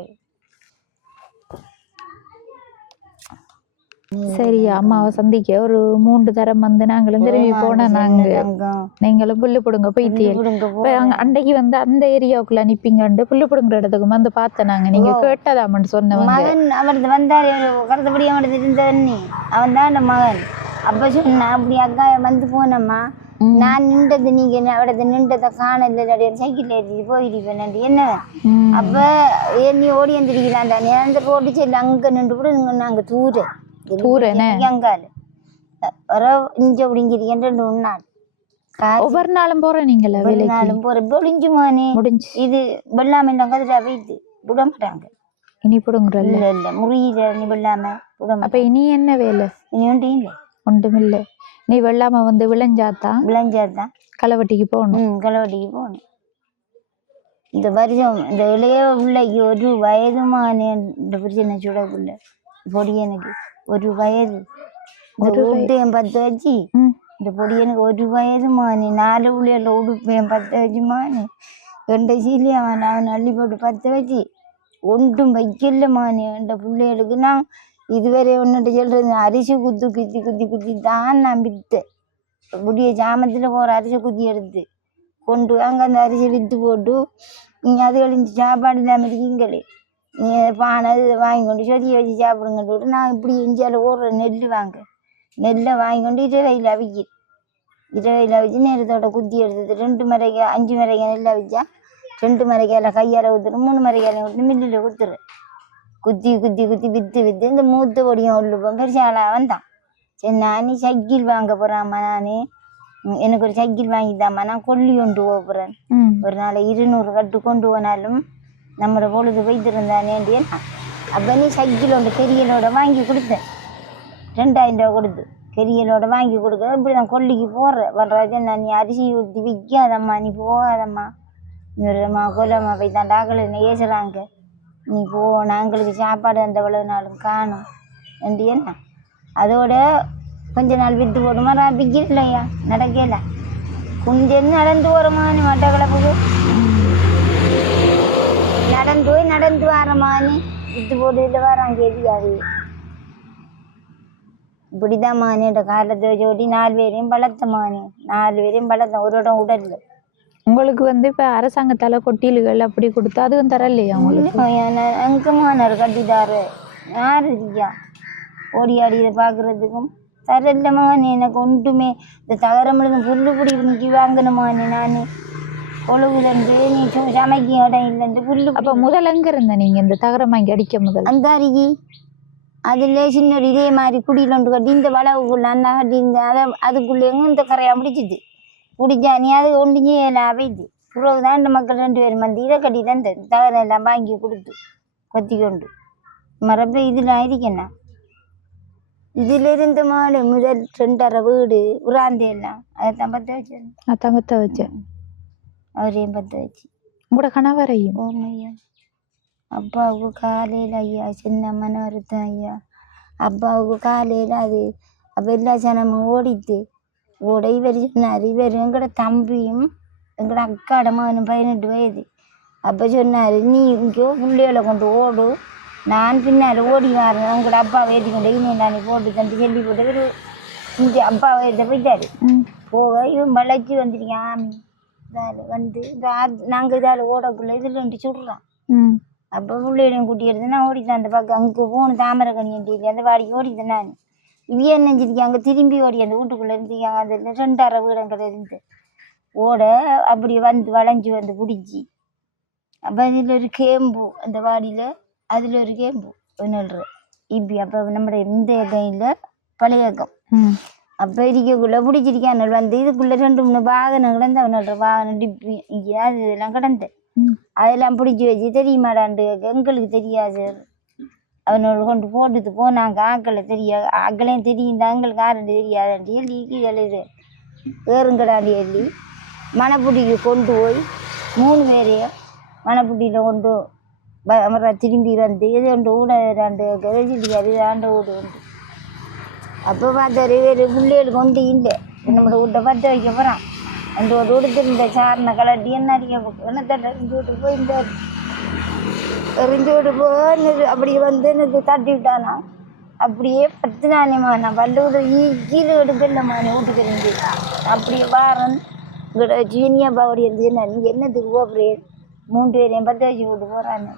சரி அம்மாவை சந்திக்க ஒரு 3 தரம் வந்து நாங்களும் திரும்பி போனா நாங்க தங்கம் நீங்களும் புல்லு பிடுங்க போய்த்தியல் பிடுங்க இப்ப அன்றைக்கு வந்து அந்த ஏரியாவுக்குள்ள நிப்பீங்கண்டு புல்லு பிடுங்குற இடத்துக்கு வந்து பார்த்தேன் நாங்க நீங்க கேட்டதாமன்னு சொன்னவங்க மகன் அவனது வந்தாரு கருத்தபடி அவனது இருந்தவன்னி அவன் தான் அந்த மகன் அப்ப சொன்னா அப்படி அக்கா வந்து போனம்மா நான் நின்றது நீங்க அவடது நின்றதை காணல சைக்கிள் ஏற்றி போயிருப்பேன் என்ன அப்ப ஏன் நீ ஓடி வந்துருக்கிறான்டா நீ அந்த ரோடு செல்லு அங்க நின்று கூட நாங்க அங்கால இஞ்ச அப்படிங்கிறீங்க நாள் ஒவ்வொரு நாளும் போறேன் நீங்களா நாளும் போற ஒளிஞ்சுமானே முடிஞ்சு இது வெள்ளாம கதிரா வைத்து விட மாட்டாங்க இனி பிடுங்குற இல்ல இல்ல முறியில நீ வெள்ளாம அப்ப இனி என்ன வேலை இனி ஒன்றும் இல்லை ஒன்றுமில்ல நீ வெள்ளாம வந்து விளைஞ்சாதான் களவட்டிக்கு போகணும் களவட்டிக்கு போகணும் இந்த வருஷம் இந்த இளைய பிள்ளைக்கு ஒரு வயதுமான இந்த பிரச்சனை சுடக்குள்ள பொடியனுக்கு ஒரு வயது உடுப்பையும் 10 வச்சு இந்த பொடியனுக்கு ஒரு வயதுமானு 4 பிள்ளைகள உடுப்பையும் 10 வச்சுமானு 2 சீலி அவன் அள்ளி போட்டு 10 வச்சு ஒன்றும் வைக்கலமானு இந்த பிள்ளைகளுக்கு நான் இதுவரை ஒன்னுட்டு சொல்றது அரிசி குத்தி தான் நான் விற்றேன் முடிய ஜாமத்தில் போகிற அரிசி குத்தி எடுத்து கொண்டு வாங்க அந்த அரிசி விற்று போட்டு நீங்கள் அது கழிஞ்சு சாப்பாடு இல்லாமல் இருக்கீங்களே நீ பானை இதை வாங்கி கொண்டு சொதியை வச்சு சாப்பிடுங்கன்னு விட்டு நான் இப்படி இஞ்சியால் ஓடுற நெல்லை வாங்கி கொண்டு இரவையில் அவிச்சு நேரத்தோட குத்தி எடுத்தது 2 மரைக்காய் 5 மரைக்காய் நெல்லை அவிச்சா 2 மரைக்காயில் கையால் ஊற்றுறேன் 3 மரைக்காயில் விட்டு மில்லில் ஊற்றுறேன் குத்தி விற்று இந்த மூத்த பொடியும் உள்ளுப்போம் பெருசாளாக வந்தான் சரி நான் சைக்கிள் வாங்க போகிறாம்மா நான் எனக்கு ஒரு சைக்கிள் வாங்கித்தாம்மா நான் கொல்லி கொண்டு போகிறேன் ஒரு நாளை 200 கட்டு கொண்டு போனாலும் நம்மளோட பொழுது வைத்திருந்தானேன்டி அப்போ நீ சைக்கிள் ஒன்று கெரியலோட வாங்கி கொடுத்தேன் 2000 ரூபா கொடுத்து கெரியலோட வாங்கி கொடுக்க இப்படி நான் கொல்லிக்கு போடுறேன் வர்றாச்சு நான் நீ அரிசி ஊற்றி விற்காதம்மா நீ போகாதம்மா இன்னொருமா கொல்லம்மா போய் தான் டாக்கள் ஏசுறாங்க நீ போ நாங்களுக்கு சாப்பாடு அந்த எவ்வளவு நாளும் காணும் என்று என்ன அதோட கொஞ்ச நாள் விட்டு போடுமா விற்க இல்லையா நடக்கல கொஞ்சம் நடந்து போகிறோமான்னு மட்டக்களப்புக்கு நடந்து வரமானு விட்டு போட்டு வராங்க எதியாவே இப்படிதான் மானேட காலத்தை ஜோடி 4 பேரையும் பலத்த ஒரு இடம் உடல்ல உங்களுக்கு வந்து இப்ப அரசாங்கத்தால கொட்டில்கள் அப்படி கொடுத்தா அதுவும் தரலையா உங்களுக்கு அங்கமானார் கட்டிட்டாரு யாரு இருக்கியா ஓடி ஆடி இதை பாக்குறதுக்கும் தரலமானே எனக்கு ஒன்றுமே இந்த தகரமிழுந்து புல்லு பிடி இன்னைக்கு வாங்கணுமானே நானு கொழுகுலந்து நீ சமைக்க இடம் இல்லைன்னு புல்லு. அப்ப முதல்ல எங்க இருந்த நீங்க இந்த தகரம் வாங்கி அடிக்க முதல் அந்த அருகி அதுல சின்ன இதே மாதிரி குடியில் ஒன்று கட்டி இந்த வளவுக்குள்ள அந்த கட்டி இந்த அதுக்குள்ள எங்கும் இந்த கரையா முடிச்சுது பிடிச்சா நீ அது ஒன்று செய்யலாம் வைத்து புறவுதான் இந்த மக்கள் 2 பேரும் வந்து இதை கட்டி தான் தகரம் எல்லாம் வாங்கி கொடுத்து கொத்தி கொண்டு மரப்ப இதில் இருக்கேண்ணா இதுல இருந்த மாடு முதல் 2.5 வீடு உராந்தி எல்லாம் அதைத்தான் பற்ற வச்சேன் அவரையும் 10 வச்சு உங்களோட கணவரையும் ஓமையா அப்பாவுக்கு காலையில் ஐயா சின்ன மன வருத்தம் ஐயா அப்பாவுக்கு காலையில் அது அப்போ எல்லா ஜனமும் ஓடித்து இவர் சொன்னார் இவர் எங்களோட தம்பியும் எங்களோட அக்காட மகனும் 18 வயது அப்போ சொன்னார் நீ இங்கோ பிள்ளைகளை கொண்டு ஓடு நான் பின்னால் ஓடி வரேன் உங்களோட அப்பாவை ஏற்றி கொண்டு இனிமேல் நான் போட்டு தந்து சொல்லி போட்டு ஒரு இங்கே அப்பாவை ஏற்ற போயிட்டாரு போக இவன் வளைச்சி வந்துருக்கேன் ஆமி இதால் வந்து நாங்கள் இதால் ஓடக்குள்ள இதில் ரெண்டு சுடுறான் அப்போ பிள்ளையிடம் கூட்டி எடுத்து நான் ஓடிட்டேன் அந்த பக்கம் அங்கே போகணும் தாமரைக்கணி என்கிட்ட அந்த வாடிக்கு ஓடிட்டேன் நான் இவையே நினைஞ்சிருக்கேன் அங்கே திரும்பி ஓடி அந்த வீட்டுக்குள்ளே இருந்துருக்காங்க அதில் 2.5 வீடுங்கிட்ட இருந்து ஓட அப்படி வந்து வளைஞ்சி வந்து பிடிச்சி அப்போ அதில் ஒரு கேம்பு அந்த வாடியில் அதில் ஒரு கேம்பு 1 இப்படி அப்போ நம்முடைய இந்த கையில் பழைய இயக்கம் அப்போ இருக்கக்குள்ளே பிடிச்சிருக்கான் வந்து இதுக்குள்ளே 2-3 வாகனம் கிடந்து அவனோட வாகனம் டிப்பி அது இதெல்லாம் கிடந்தேன் அதெல்லாம் பிடிச்சி வச்சு தெரியுமாடாண்டு எங்களுக்கு தெரியாது அவனோட கொண்டு போட்டுட்டு போனாங்க ஆக்களையும் தெரியும் எங்களுக்கு ஆரண்டு தெரியாதாண்டி எழுதி எழுது ஏறுங்கடாண்டி எழுதி மணப்புட்டிக்கு கொண்டு போய் 3 பேரையும் மணப்புட்டியில் கொண்டு திரும்பி வந்து இது 2 ஊட 2 கரைச்சிட்டு 2 வீடு உண்டு அப்போ பார்த்தாரு வேறு பிள்ளைகள் கொண்டு இல்லை நம்மளோட வீட்டை பற்ற வைக்க போகிறான் அந்த ஒரு உடுத்திருந்த சாரணை கலட்டி என்ன கிணத்தட்ட எரிஞ்சு விட்டு போயிருந்தார். எரிஞ்சு விட்டு போன்னு அப்படியே வந்து எனக்கு தட்டி விட்டானா அப்படியே 10 நானேம்மா நான் பல்லூர் கீழே எடுக்கலம்மானே வீட்டுக்கு இருந்து அப்படியே வாரன் இங்கிட்ட சீனியா பாவடி இருந்துச்சுன்னா நீங்கள் என்னத்துக்கு போகிறேன் 3 பேரையும் 10 வச்சு விட்டு போகிறான்னு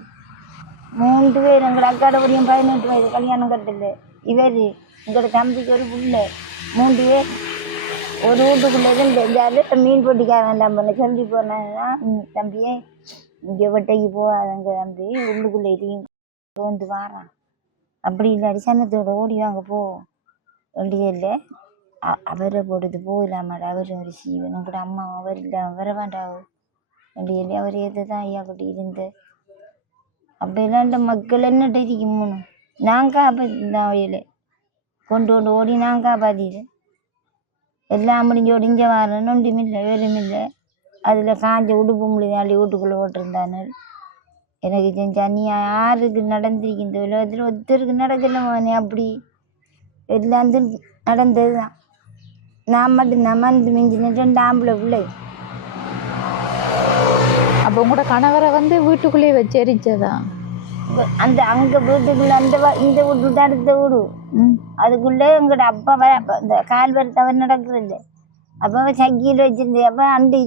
3 பேர் எங்களை அக்காடபடியும் 18 வயது கல்யாணம் கட்டல இவர் எங்களோட தம்பிக்கு ஒரு புள்ள 3 பேர் ஒரு வீட்டுக்குள்ளே இருந்தாலும் மீன் போட்டிக்காரன் எல்லாம் பண்ண சொல்லி போனாங்கன்னா தம்பியே இங்கே வெட்டைக்கு போகாதங்க தம்பி உள்ளுக்குள்ளே இதையும் வந்து வாரான் அப்படி இல்லாடி சன்னத்தோட ஓடி வாங்க போ வண்டியில் அவரை போடுறது போகலாமாடா அவர் ஒரு சீவன் கூட அம்மா அவர் இல்லை வர வேண்டாவோ வண்டியில் அவர் எது தான் ஐயா குட்டி இருந்து அப்படிலாம் இந்த மக்கள் என்னட்ட இருக்கும் நான் காப்பாற்றிதான் வயல் கொண்டு ஓடி நான் காப்பாற்றிட்டேன் எல்லாம் முடிஞ்சு ஒடிஞ்ச வரணும் ஒன்றுமில்லை வேறுமில்லை அதில் காஞ்ச உடுப்பு முடிஞ்ச அள்ளி வீட்டுக்குள்ளே ஓட்டிருந்தானு எனக்கு செஞ்சா நீ யாருக்கு நடந்திருக்கின்ற உலகத்தில் ஒருத்தருக்கு நடக்கலமானே அப்படி எல்லாம் நடந்தது தான் நான் மட்டும்தான் மந்து மிஞ்சின 2 ஆம்பளை பிள்ளை. அப்போ உங்களோட கணவரை வந்து வீட்டுக்குள்ளேயே வச்சு எரிச்சதா? அந்த அங்கே வீட்டுக்குள்ளே அந்த இந்த வீட்டு விட்டு அடுத்த வீடு அதுக்குள்ளே எங்களோட அப்பா இந்த கால் தவறு நடக்குறது அப்பாவை சக்கியில் வச்சுருந்தேன் அப்போ அண்டு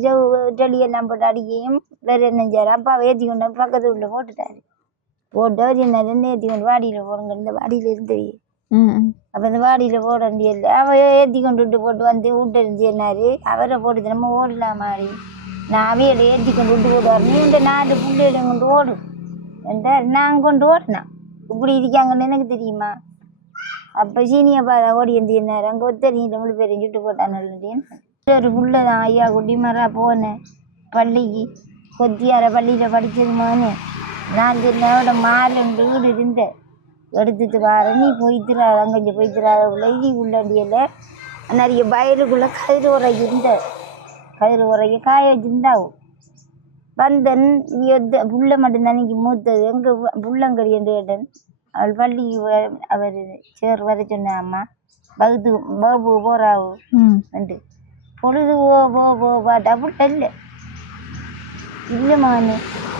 டெலியெல்லாம் போட்டு அடிக்கையும் வேறு என்ன செய்யார் அப்பாவை ஏற்றி கொண்டு பக்கத்து வீட்டில் போட்டுட்டாரு போட்டு அவர் என்ன ஏற்றி கொண்டு வாடியில் போடுங்க இந்த வாடியில் இருந்து அப்போ இந்த வாடியில் போட முடியல அவ ஏற்றி கொண்டு விட்டு போட்டு வந்து வீட்டு இருந்து என்னாரு அவரை போட்டு நம்ம ஓடலாம் மாதிரி நான் அவையில ஏற்றி கொண்டு விட்டு போடுவார் நீ இந்த 4 பிள்ளைகளை கொண்டு ஓடும் என்றார் நான் கொண்டு ஓடினேன் இப்படி இருக்காங்கன்னு எனக்கு தெரியுமா அப்போ சீனியப்பா ஓடி வந்து என்னார் அங்கே ஒத்தரிங்கிட்ட 3 பேரையும் சுட்டு போட்டான்னு ஒரு புள்ள தான் ஐயா குட்டி மரா போனேன் பள்ளிக்கு கொத்தியார பள்ளியில் படித்ததுமானு நான் சொன்னோட மாலண்டு வீடு இருந்தேன் எடுத்துட்டு வர நீ போய்த்துறாத அங்கே போய்த்துறாத உள்ள இது உள்ளடியில் நிறைய வயலுக்குள்ளே கயிறு உரைக்கு இருந்த கயிறு உரைக்கு காய வச்சுருந்தாவும் வந்தன் புள்ள மட்டும்தான் இன்னைக்கு மூத்தது எங்கள் புள்ளங்கடி என்று கேட்டேன் அவள் பள்ளிக்கு அவர் சேர் வர சொன்ன அம்மா பாபு போறாவு ரெண்டு பொழுது போ பாட்டா புள்ள இல்லை இல்லைம்மானே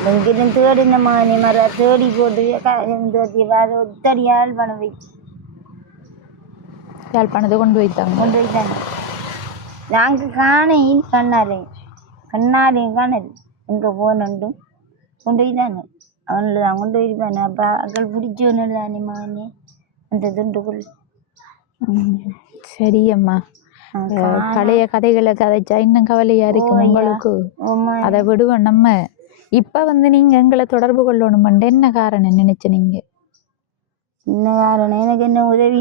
எங்கிட்ட தேடினம்மானே மர தேடி போட்டு ஒத்தடி யாழ்ப்பாணம் வச்சு யாழ்ப்பாணத்தை கொண்டு வைத்தாங்க நாங்கள் காணையும் கண்ணாலையும் காணது எங்கே போனண்டும் கொண்டு போய்தானே அவனில் தான் கொண்டு போயிருப்பானே அப்போ அக்கள் பிடிச்சோன்னு தானே மகனே அந்த துண்டுக்குள். சரி அம்மா பழைய கதைகளை கதைச்சா இன்னும் கவலையா இருக்கும் உங்களுக்கு. அதை விடுவோம் நம்ம. இப்ப வந்து நீங்க எங்களை தொடர்பு கொள்ளணுமெண்டு என்ன காரணம் நினைச்ச நீங்க? என்ன காரணம் எனக்கு என்ன உதவி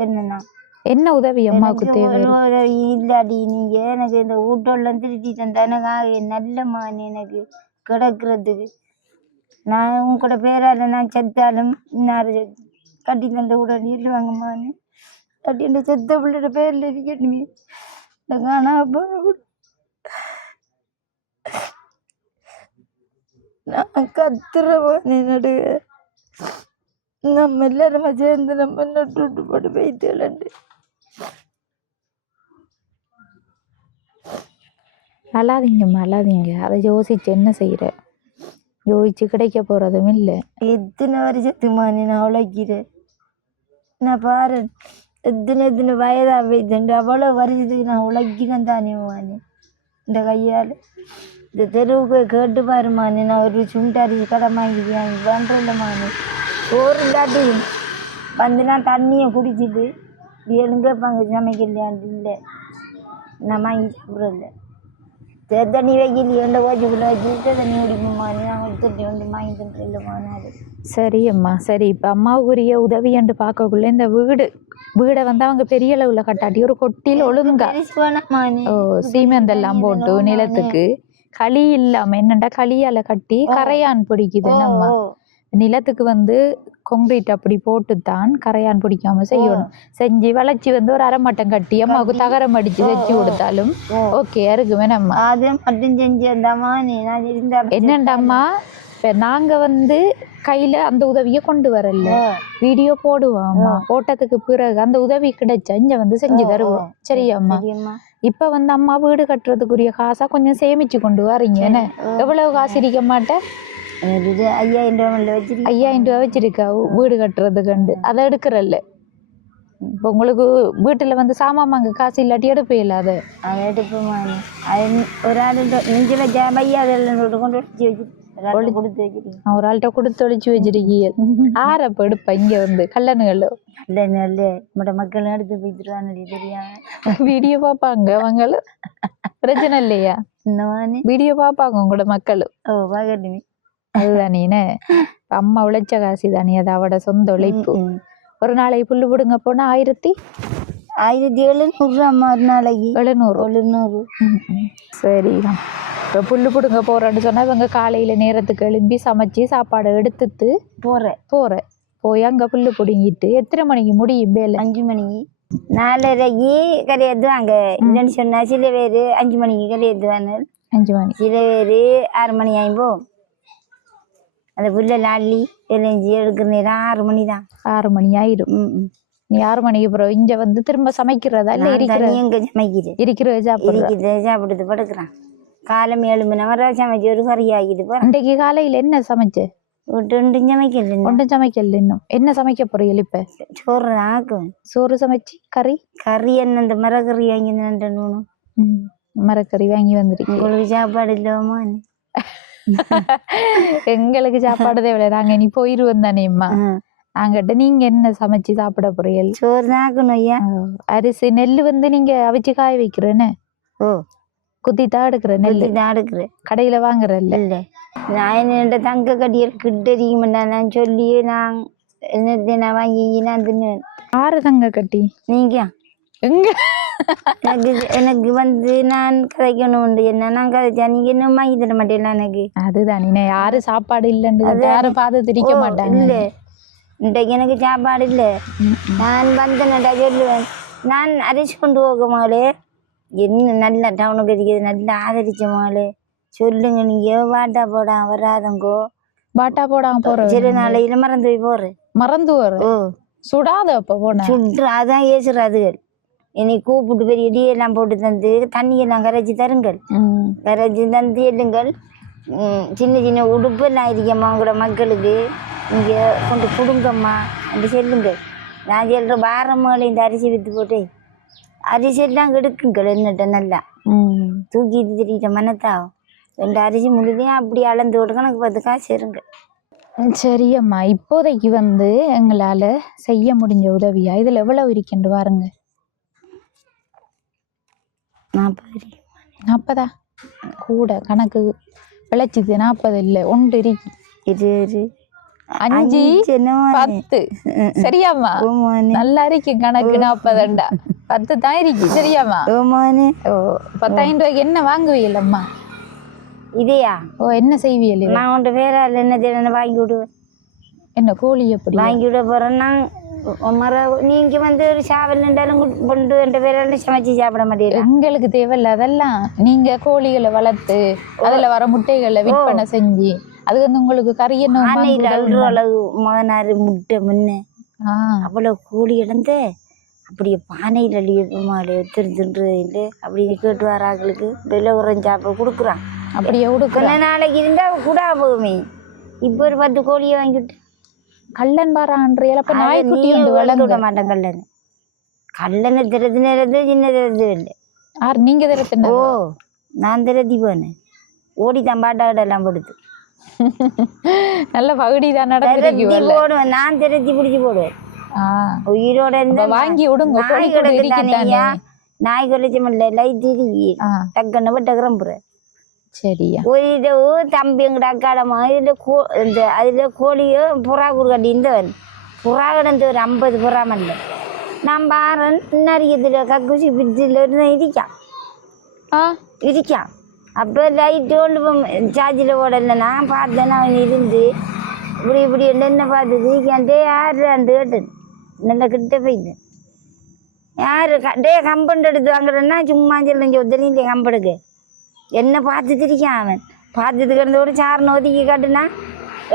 சொன்னா என்ன உதவி அம்மாவுக்கு தேவை? உதவி இல்லாடி நீங்க எனக்கு இந்த வீட்டோல்லாம் திருத்தி தந்தா எனக்கு நல்ல மான் எனக்கு கிடக்குறதுக்கு. நான் உங்க கூட பேரால நான் செத்தாலும் இன்னாரு கட்டி தந்த கூட இல்லைவாங்கம்மான்னு கட்டி இந்த செத்த பிள்ளையோட பேர்ல இருக்கணுமே காணா. அப்போ நான் கத்துறவான் நடுக நம்ம எல்லாருமா சேர்ந்து நம்ம நட்டு விட்டு போட்டு போய்த்துலண்டு அழாதீங்கம்மா அழாதீங்க. அதை யோசிச்சு என்ன செய்யற? யோசிச்சு கிடைக்க போறதும் இல்லை. எத்தனை வருஷத்துமானே நான் உழைக்கிறேன். நான் பாரு எத்தனை வயதா போய்த்தண்டு அவ்வளோ வருஷத்துக்கு நான் உழைக்கிறேன் தானே மானே. இந்த கையால் இந்த தெருவுக்கு கேட்டு பாருமானே. நான் ஒரு சுண்டரிசி கடை வாங்கிக்கிறேன் பண்ணுறேன் மானே. சோறு இல்லாட்டி வந்து நான் தண்ணியை குடிச்சிட்டு எங்கே சமைக்கலையாண்டு இல்லை நான் வாங்கி சாப்பிட்றதில்ல. தண்ணி வைக்கல எந்த கோச்சிக்குள்ளே வச்சுட்டு தண்ணி குடிப்போமானே. நாங்கள் தண்ணி வந்து வாங்கி தந்துட்டு இல்லைமானே. அது சரி அம்மா சரி. இப்போ அம்மாவுக்குரிய உதவி என்று பார்க்கக்குள்ள இந்த வீடை வந்து அவங்க பெரிய அளவில் கட்டாட்டி ஒரு கொட்டியில் ஒழுங்கா சீமெந்தெல்லாம் போட்டு நிலத்துக்கு களி இல்லாம என்னண்டா களியால கட்டி கரையான் பிடிக்குது. நம்ம நிலத்துக்கு வந்து கொங்கிரீட் அப்படி போட்டுத்தான் கரையான் பிடிக்காம செய்யணும். செஞ்சு வளைச்சி வந்து ஒரு அரைமட்டம் கட்டி அம்மாவுக்கு தகரம் அடிச்சு வச்சு கொடுத்தாலும் ஓகே இருக்குமே. நம்ம அது மட்டும் செஞ்சு என்னண்டாம்மா இப்போ நாங்கள் வந்து கையில் அந்த உதவியை கொண்டு வரல, வீடியோ போடுவோம். போட்டதுக்கு பிறகு அந்த உதவி கிடைச்சா இங்கே வந்து செஞ்சு தருவோம். சரியாம்மா? இப்போ வந்து அம்மா வீடு கட்டுறதுக்குரிய காசா கொஞ்சம் சேமிச்சு கொண்டு வரீங்க. என்ன எவ்வளவு காசு இருக்க மாட்டேன்? 5000 ரூபா வச்சிருக்கா வீடு கட்டுறதுக்கு. அதை எடுக்கிறல்ல. இப்போ உங்களுக்கு வீட்டில் வந்து சாமான் காசு இல்லாட்டி எடுப்பே இல்லாத எடுப்போமா? ஒரு ஆள் நெஞ்சில் பையாதெல்லாம் கொண்டு கொடுத்து வச்சிருக்கீங்க. ஒரு ஆள்கிட்ட கொடுத்து ஒழிச்சு வச்சிருக்கீங்க. ஆறப்ப எடுப்பா இங்கே வந்து கல்லணுகள் நம்மட மக்கள் எடுத்து போய்த்துருவாங்க. தெரியாம வீடியோ பார்ப்பாங்க அவங்களும். பிரச்சனை இல்லையா? வீடியோ பார்ப்பாங்க உங்களோட மக்களும். பார்க்கட்டுமே. அதுதானே அம்மா உழைச்ச காசு தானே, அது அவட சொந்த உழைப்பு. ஒரு நாளைக்கு புல்லு பிடுங்க போனா 1700 அம்மா. ஒரு நாளைக்கு 700. சரிதான். இப்போ புல்லு பிடுங்க போறேன்னு சொன்னா இவங்க காலையில நேரத்துக்கு எழும்பி சமைச்சு சாப்பாடு எடுத்துட்டு போறேன் போய் அங்க புல்லு பிடுங்கிட்டு எத்தனை மணிக்கு முடியும்? வேலை 5 மணிக்கு 4:30க்கு கறி ஏற்றுவாங்க. இல்லைன்னு சொன்னா சில பேர் 5 மணிக்கு கறி ஏற்றுவாங்க. 5 மணி. சில பேர் 6 மணி ஆயிப்போ. அந்த புல்லெல்லாம் அள்ளி எல்லாம் எடுக்கிற நேரம் 6 மணி தான். 6 மணி ஆயிடும். நீ 6 மணிக்கு அப்புறம் இங்க வந்து திரும்ப சமைக்கிறதா இல்லை? எங்க சமைக்கிறேன் இருக்கிற சாப்பிடுறது படுக்கிறான். காலம் 7 மணி நேரம் சமைச்சு ஒரு கறி ஆகிட்டு போறேன். இன்றைக்கு காலையில என்ன சமைச்சு? ஒன்றும் சமைக்கல. இன்னும் என்ன சமைக்க போறீங்க? இப்ப சோறு ஆக்குவேன். சோறு சமைச்சு கறி என்ன இந்த மரக்கறி வாங்கி மரக்கறி வாங்கி வந்துருக்கு. உங்களுக்கு சாப்பாடு இல்லாமா? எங்களுக்கு சாப்பாடு தேவை. நாங்க இனி போயிருவோம் தானேம்மா. நாங்கிட்ட நீங்க என்ன சமைச்சு சாப்பிட போறீங்க? சோறு தான் ஆக்கணும் ஐயா. அரிசி நெல் வந்து நீங்க அவிச்சு காய வைக்கிறேன்னு குத்தி தான் எடுக்கிற நெல் தான் எடுக்கிறேன். கடையில வாங்குறல்ல? இல்லை, நான் என்னோட தங்க கடியல் கிட்டறியுமெண்டா நான் சொல்லி நான் என்ன வாங்கி நான் தின்னுவேன். 6 தங்க கட்டி நீங்க எங்க? எனக்கு வந்து நான் கதைக்கணும் உண்டு. என்ன நான் கதைச்சா நீங்க என்ன வாங்கி தர மாட்டேன் எனக்கு. அதுதான் நீ யாரு சாப்பாடு இல்லைன்னு யாரும் பார்த்து திரிக்க மாட்டாங்க. இல்லை, இன்றைக்கு எனக்கு சாப்பாடு இல்லை. நான் வந்தேன்டா சொல்லுவேன். நான் அரிசி கொண்டு போக மாலே என்ன நல்ல டவுனுக்கு இருக்கிறது நல்லா ஆதரிச்ச மாலே சொல்லுங்க. நீங்க பாட்டா போடாம வராதங்கோ. பாட்டா போடாம போற சில நாளையில மறந்து போய் போறேன். மறந்து வர சுடாத அப்ப போன சுற்று அதான் ஏசுறாதுகள். என்னை கூப்பிட்டு பெரிய இடியெல்லாம் போட்டு தந்து தண்ணியெல்லாம் கரைச்சி தருங்கள். கரைச்சி தந்து எல்லுங்கள். சின்ன சின்ன உடுப்பு எல்லாம் இருக்கம்மா உங்களோட மக்களுக்கு இங்கே கொண்டு கொடுங்கம்மா அப்படி சொல்லுங்கள். நான் சொல்கிற வாரம் மேலே இந்த அரிசி விற்று போட்டு அரிசி எல்லாம் கெடுக்குங்கள். என்னட்ட நல்லா தூக்கிட்டு திரிகிட்ட மனத்தாகும். 2 அரிசி முழுதையும் அப்படி அளந்து கொடுக்க எனக்கு 10 காசு இருங்க. சரியம்மா, இப்போதைக்கு வந்து எங்களால் செய்ய முடிஞ்ச உதவியா இதில் எவ்வளவு இருக்கின்ற பாருங்க. 40 கூட கணக்கு விளைச்சிது. 40 இல்லை, 1 இருக்கு. 5 10 சரியாம்மா? நல்லா இருக்கு கணக்கு. 40 10 தான் இருக்கு. சரியாம்மா? 10,000 ரூபாய்க்கு என்ன வாங்குவீங்களம்மா? இதையா? என்ன செய்வீங்க? நான் உன்ட்டு வேற என்ன தேவை வாங்கி விடுவேன். என்ன கோழி எப்படி வாங்கி விட போறேன்னா நீங்க வந்து ஒரு சாவல் நின்றாலும் கொண்டு என்ற பேரால சமைச்சு சாப்பிட மாட்டேங்க. எங்களுக்கு தேவையில்ல அதெல்லாம். நீங்க கோழிகளை வளர்த்து அதுல வர முட்டைகளை விற்பனை செஞ்சு அது வந்து உங்களுக்கு கறி என்ன அளவு மகனாரு முட்டை முன்ன அவ்வளவு கோழி இழந்து அப்படியே பானையில் அழியமாடு திரு அப்படின்னு கேட்டு வராங்களுக்கு விலை குறைஞ்ச சாப்பிட கொடுக்குறான். அப்படியே கொடுக்குற நாளைக்கு இருந்தா கூட போகுமே. இப்போ ஒரு 10 கோழியை வாங்கிட்டு கல்லன் பாரான்ற நாய்க்குட்டி வளர்ந்து விட மாட்டேன். கல்லனை திறத்து நேரத்து சின்ன திறத்து இல்லை. நீங்க திறத்து? நான் திறத்தி போனேன். ஓடித்தான் பாட்டாக்கடெல்லாம் போடுது. நல்ல பகுடிதான் போடுவேன். நான் திறத்தி பிடிச்சி போடுவேன். உயிரோட இருந்தா வாங்கி விடுங்க. நாய் கொலைச்ச முடியல லைட் டக்குன்னு விட்ட கிளம்புறேன். சரியா? ஒரு தம்பி எங்கட அக்காடமா இந்த அதுல கோழியோ புறா குறுக்காட்டி இருந்தவன் புறா கிடந்து ஒரு 50 புறா மல்ல. நான் பாரன் நரியத்துல கக்குசி பிடிச்சில இருக்கான். அப்போ லைட்டு கொண்டு சார்ஜில் ஓடல. நான் பார்த்தேன். அவன் இருந்து இப்படி என்ன பார்த்தது கேட்டே யாரு கேட்டேன். நல்ல கிட்ட போயிட்டேன். யாரு கம்பவுண்ட் எடுத்து வாங்குறேன்னா சும்மா சொல்லுங்க தெரியல கம்பெடுக்கு என்ன பார்த்து திரிக்கான். அவன் பார்த்துட்டு கிடந்தோடு சாரனை ஒதுக்கி காட்டுனா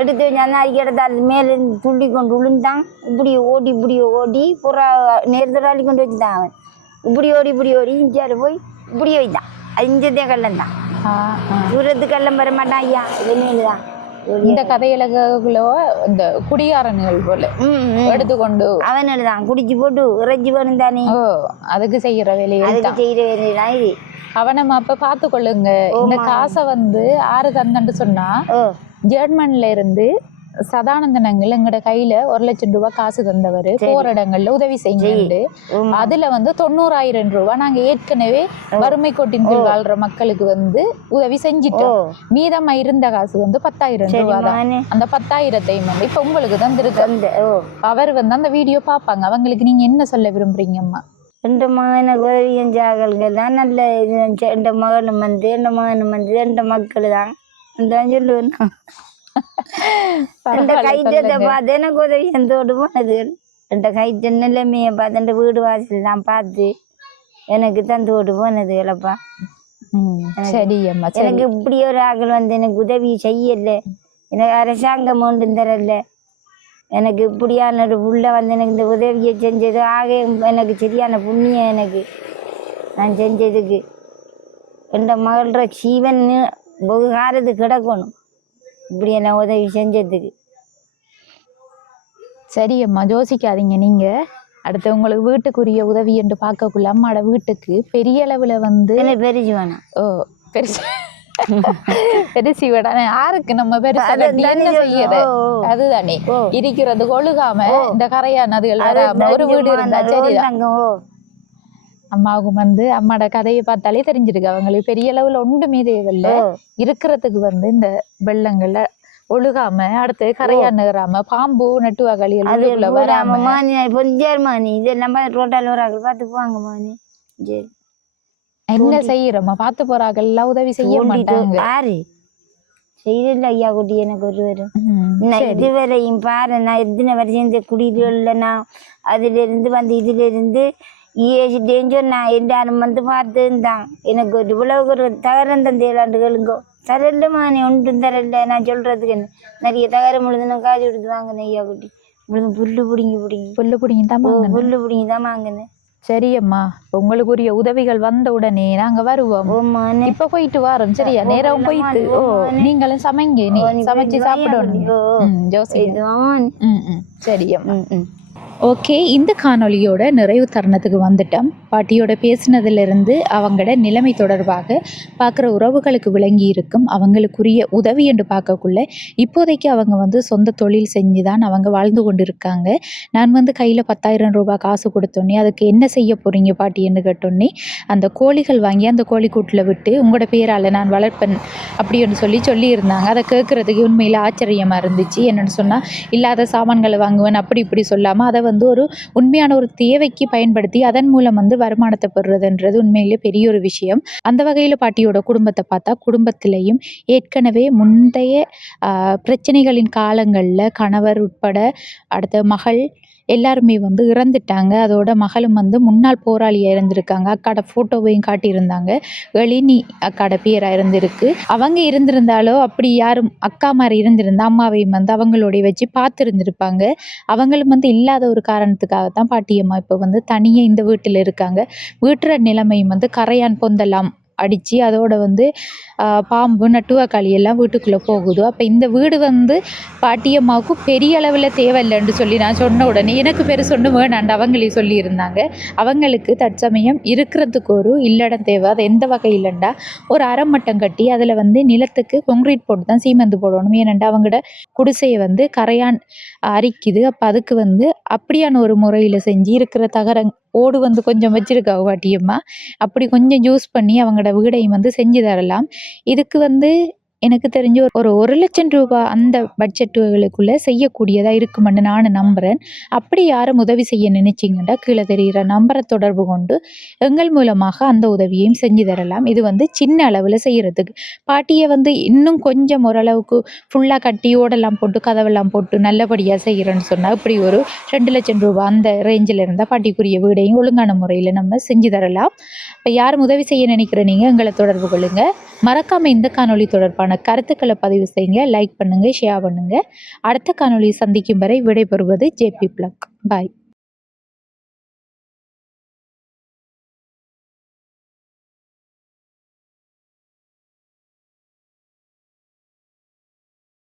எடுத்து வச்சு அந்த அரிக்கை எடுத்தால் மேலே துள்ளி கொண்டு விழுந்தான். இப்படி ஓடி புறா நேரத்தில் அள்ளி கொண்டு வச்சுதான் அவன் இப்படி ஓடி இஞ்சாரு போய் இப்படி வைத்தான். அது இஞ்சதே கள்ளம் தான், தூரத்து கள்ளம் வர மாட்டான் ஐயா. வெளியில தான் இந்த கதையிலோ இந்த குடியாரன்கள் போல எடுத்துக்கொண்டு அவனு தான் குடிச்சு போட்டு இறைச்சி வேணும் தானே. அதுக்கு செய்யற வேலையை இது அவனை அப்ப பார்த்து கொள்ளுங்க. இந்த காசை வந்து ஆறு தந்தன்னு சொன்னா ஜெர்மன்ல இருந்து சதானந்தனங்கள் எங்கட கையில 1,00,000 ரூபாய் காசு தந்தவர் போற இடங்கள்ல உதவி செஞ்சு அதுல வந்து 90,000 ரூபாய் நாங்க ஏற்கனவே வறுமை கோட்டின் கீழ் வாழ்ற மக்களுக்கு வந்து உதவி செஞ்சிட்டோம். மீதமா இருந்த காசு வந்து 10,000 ரூபாய் தான். அந்த 10,000ஐயும் வந்து இப்ப உங்களுக்கு தந்துருக்கு. அவர் வந்து அந்த வீடியோ பாப்பாங்க. அவங்களுக்கு நீங்க என்ன சொல்ல விரும்புறீங்கம்மா? எந்த மகனுக்கு உதவி செஞ்சாக்கள் தான் நல்ல இது. எந்த மகனும் வந்து எந்த மக்கள் தான் சொல்லுவேன். எந்த கைத்தத்தை பார்த்து எனக்கு உதவி செஞ்சோடு போனது. எந்த கைத்த நிலைமையை பார்த்து எந்த வீடு வாசல்லாம் பார்த்து எனக்கு தந்தோடு போனதுகளப்பா. எனக்கு இப்படி ஒரு ஆக்கள் வந்து எனக்கு உதவி செய்யல. எனக்கு அரசாங்கம் ஒன்றும் தரல. எனக்கு இப்படியான ஒரு புள்ள வந்து எனக்கு இந்த உதவியை செஞ்சது ஆக எனக்கு சரியான புண்ணியம். எனக்கு நான் செஞ்சதுக்கு எந்த மகளோட ஜீவன் ஒரு காலத்து கிடக்கணும் இப்படியெல்லாம் உதவி செஞ்சதுக்கு. சரி அம்மா, யோசிக்காதீங்க. நீங்க அடுத்து உங்களுக்கு வீட்டுக்குரிய உதவி என்று பார்க்கக்குள்ள அம்மாட வீட்டுக்கு பெரிய அளவுல வந்து பெருசு வேணாம். பெருசி விட யாருக்கு நம்ம பெருசா என்ன செய்யறது அதுதானே இருக்கிறது கொழுகாம இந்த கரையானதுகள் வராம ஒரு வீடு இருந்தா சரிதான். அம்மாவுக்கு வந்து அம்மாட கதையை பார்த்தாலே தெரிஞ்சிருக்கு அவங்களுக்கு பெரிய அளவுல ஒன்றுமே தேவையில்ல. இருக்கிறதுக்கு வந்து இந்த வெள்ளங்கள்ல ஒழுகாம அடுத்து கரையானுறாம பாம்பு நட்டுவாக்களி வராம இதெல்லாம் ரோட்டால் வராங்க பார்த்து போவாங்க மானி. என்ன செய்யறோமா பார்த்து போறார்கள் எல்லாம் உதவி செய்ய மாட்டாங்க. யாரு செய்யல ஐயா குட்டி எனக்கு ஒருவரும் இதுவரையும் பாரு. நான் எத்தனை வருஷம் இந்த குடியில நான் அதுல இருந்து வந்து இதுல இருந்து ஏசிட்டேன்னு நான் எல்லாரும் வந்து பார்த்து இருந்தான். எனக்கு ஒரு இவ்வளவு ஒரு தகரம் தந்தையலாண்டுகளுங்கோ தரல மானி ஒன்றும் தரல. நான் சொல்றதுக்கு என்ன நிறைய தகரம் முழுதுன்னு காசு கொடுத்து வாங்கினேன் ஐயா குட்டி. முழுது புல்லு பிடிங்கி தான் வாங்கினேன். சரி அம்மா, உங்களுக்குரிய உதவிகள் வந்த உடனே நாங்க வருவோம். இப்ப போயிட்டு வரோம் சரியா? நேரம் போயிட்டு நீங்களும் சமைங்க, சமைச்சு சாப்பிடணும். சரி அம்மா. ஓகே, இந்த காணொலியோட நிறைவு தருணத்துக்கு வந்துட்டோம். பாட்டியோட பேசினதுலேருந்து அவங்களோட நிலைமை தொடர்பாக பார்க்குற உறவுகளுக்கு விளங்கி இருக்கும். அவங்களுக்குரிய உதவி என்று பார்க்கக்குள்ள இப்போதைக்கு அவங்க வந்து சொந்த தொழில் செஞ்சு தான் அவங்க வாழ்ந்து கொண்டு இருக்காங்க. நான் வந்து கையில் 10,000 ரூபாய் காசு கொடுத்தோன்னே அதுக்கு என்ன செய்ய போகிறீங்க பாட்டின்னு கேட்டோன்னே அந்த கோழிகள் வாங்கி அந்த கோழிக்கூட்டில் விட்டு உங்களோட பேரால் நான் வளர்ப்பேன் அப்படின்னு சொல்லியிருந்தாங்க. அதை கேட்குறதுக்கு உண்மையில் ஆச்சரியமாக இருந்துச்சு. என்னென்னு சொன்னால் இல்லாத சாமான்களை வாங்குவேன் அப்படி இப்படி சொல்லாமல் அதை வந்து ஒரு உண்மையான ஒரு தேவைக்கு பயன்படுத்தி அதன் மூலம் வந்து வருமானத்தை பெறுறதுன்றது உண்மையிலே பெரிய ஒரு விஷயம். அந்த வகையில் பாட்டியோட குடும்பத்தை பார்த்தா குடும்பத்திலையும் ஏற்கனவே முந்தைய பிரச்சனைகளின் காலங்களில் கணவர் உட்பட அடுத்த மகள் எல்லாருமே வந்து இறந்துட்டாங்க. அதோட மகளும் வந்து முன்னாள் போராளியாக இருந்திருக்காங்க. அக்காட ஃபோட்டோவையும் காட்டியிருந்தாங்க. எழினி அக்காட பேராக இருந்திருக்கு. அவங்க இருந்திருந்தாலோ அப்படி யாரும் அக்கா மாதிரி இருந்திருந்தா அம்மாவையும் வந்து அவங்களோடைய வச்சு பார்த்துருந்துருப்பாங்க. அவங்களும் வந்து இல்லாத ஒரு காரணத்துக்காகத்தான் பாட்டியம்மா இப்போ வந்து தனியாக இந்த வீட்டில் இருக்காங்க. வீட்டுற நிலைமையும் வந்து கரையான் பொந்தெல்லாம் அடித்து அதோட வந்து பாம்பு நட்டுவாக்காளி எல்லாம் வீட்டுக்குள்ளே போகுது. அப்போ இந்த வீடு வந்து பாட்டியம்மாவுக்கு பெரிய அளவில் தேவையில்லைன்னு சொல்லி நான் சொன்ன உடனே எனக்கு பெருசு ஒன்று வேணாண்டு அவங்களே சொல்லியிருந்தாங்க. அவங்களுக்கு தற்சமயம் இருக்கிறதுக்கு ஒரு இல்லடம் தேவை. அது எந்த வகையிலண்டா ஒரு அரைமட்டம் கட்டி அதில் வந்து நிலத்துக்கு கொங்க்ரீட் போட்டு தான் சீமெந்து போடணும். ஏனண்டா அவங்களோட குடிசையை வந்து கரையான் அரிக்குது. அப்போ அதுக்கு வந்து அப்படியான ஒரு முறையில் செஞ்சு இருக்கிற தகரம் ஓடு வந்து கொஞ்சம் வச்சுருக்காங்க பாட்டியம்மா. அப்படி கொஞ்சம் யூஸ் பண்ணி அவங்களோட வீடையும் வந்து செஞ்சு தரலாம். இதுக்கு வந்து எனக்கு தெரிஞ்ச ஒரு 1,00,000 ரூபாய் அந்த பட்ஜெட்டுகளுக்குள்ளே செய்யக்கூடியதாக இருக்குமென்னு நான் நம்புகிறேன். அப்படி யாரும் உதவி செய்ய நினைச்சிங்கன்னா கீழே தெரிகிற நம்பரை தொடர்பு கொண்டு எங்கள் மூலமாக அந்த உதவியையும் செஞ்சு தரலாம். இது வந்து சின்ன அளவில் செய்கிறதுக்கு பாட்டியை வந்து இன்னும் கொஞ்சம் ஓரளவுக்கு ஃபுல்லாக கட்டி ஓடெல்லாம் போட்டு கதவெல்லாம் போட்டு நல்லபடியாக செய்கிறேன்னு சொன்னால் இப்படி ஒரு 2,00,000 ரூபாய் அந்த ரேஞ்சில் இருந்தால் பாட்டிக்குரிய வீடையும் ஒழுங்கான முறையில் நம்ம செஞ்சு தரலாம். இப்போ யாரும் உதவி செய்ய நினைக்கிற நீங்கள் எங்களை தொடர்பு கொள்ளுங்கள். மறக்காமல் இந்த காணொளி தொடர்பான கருத்துக்களை பதிவு செய்யுங்க, லைக் பண்ணுங்கள், ஷேர் பண்ணுங்கள். அடுத்த காணொளி சந்திக்கும் வரை விடைபெறுவது ஜேபி பிளாக். பாய்.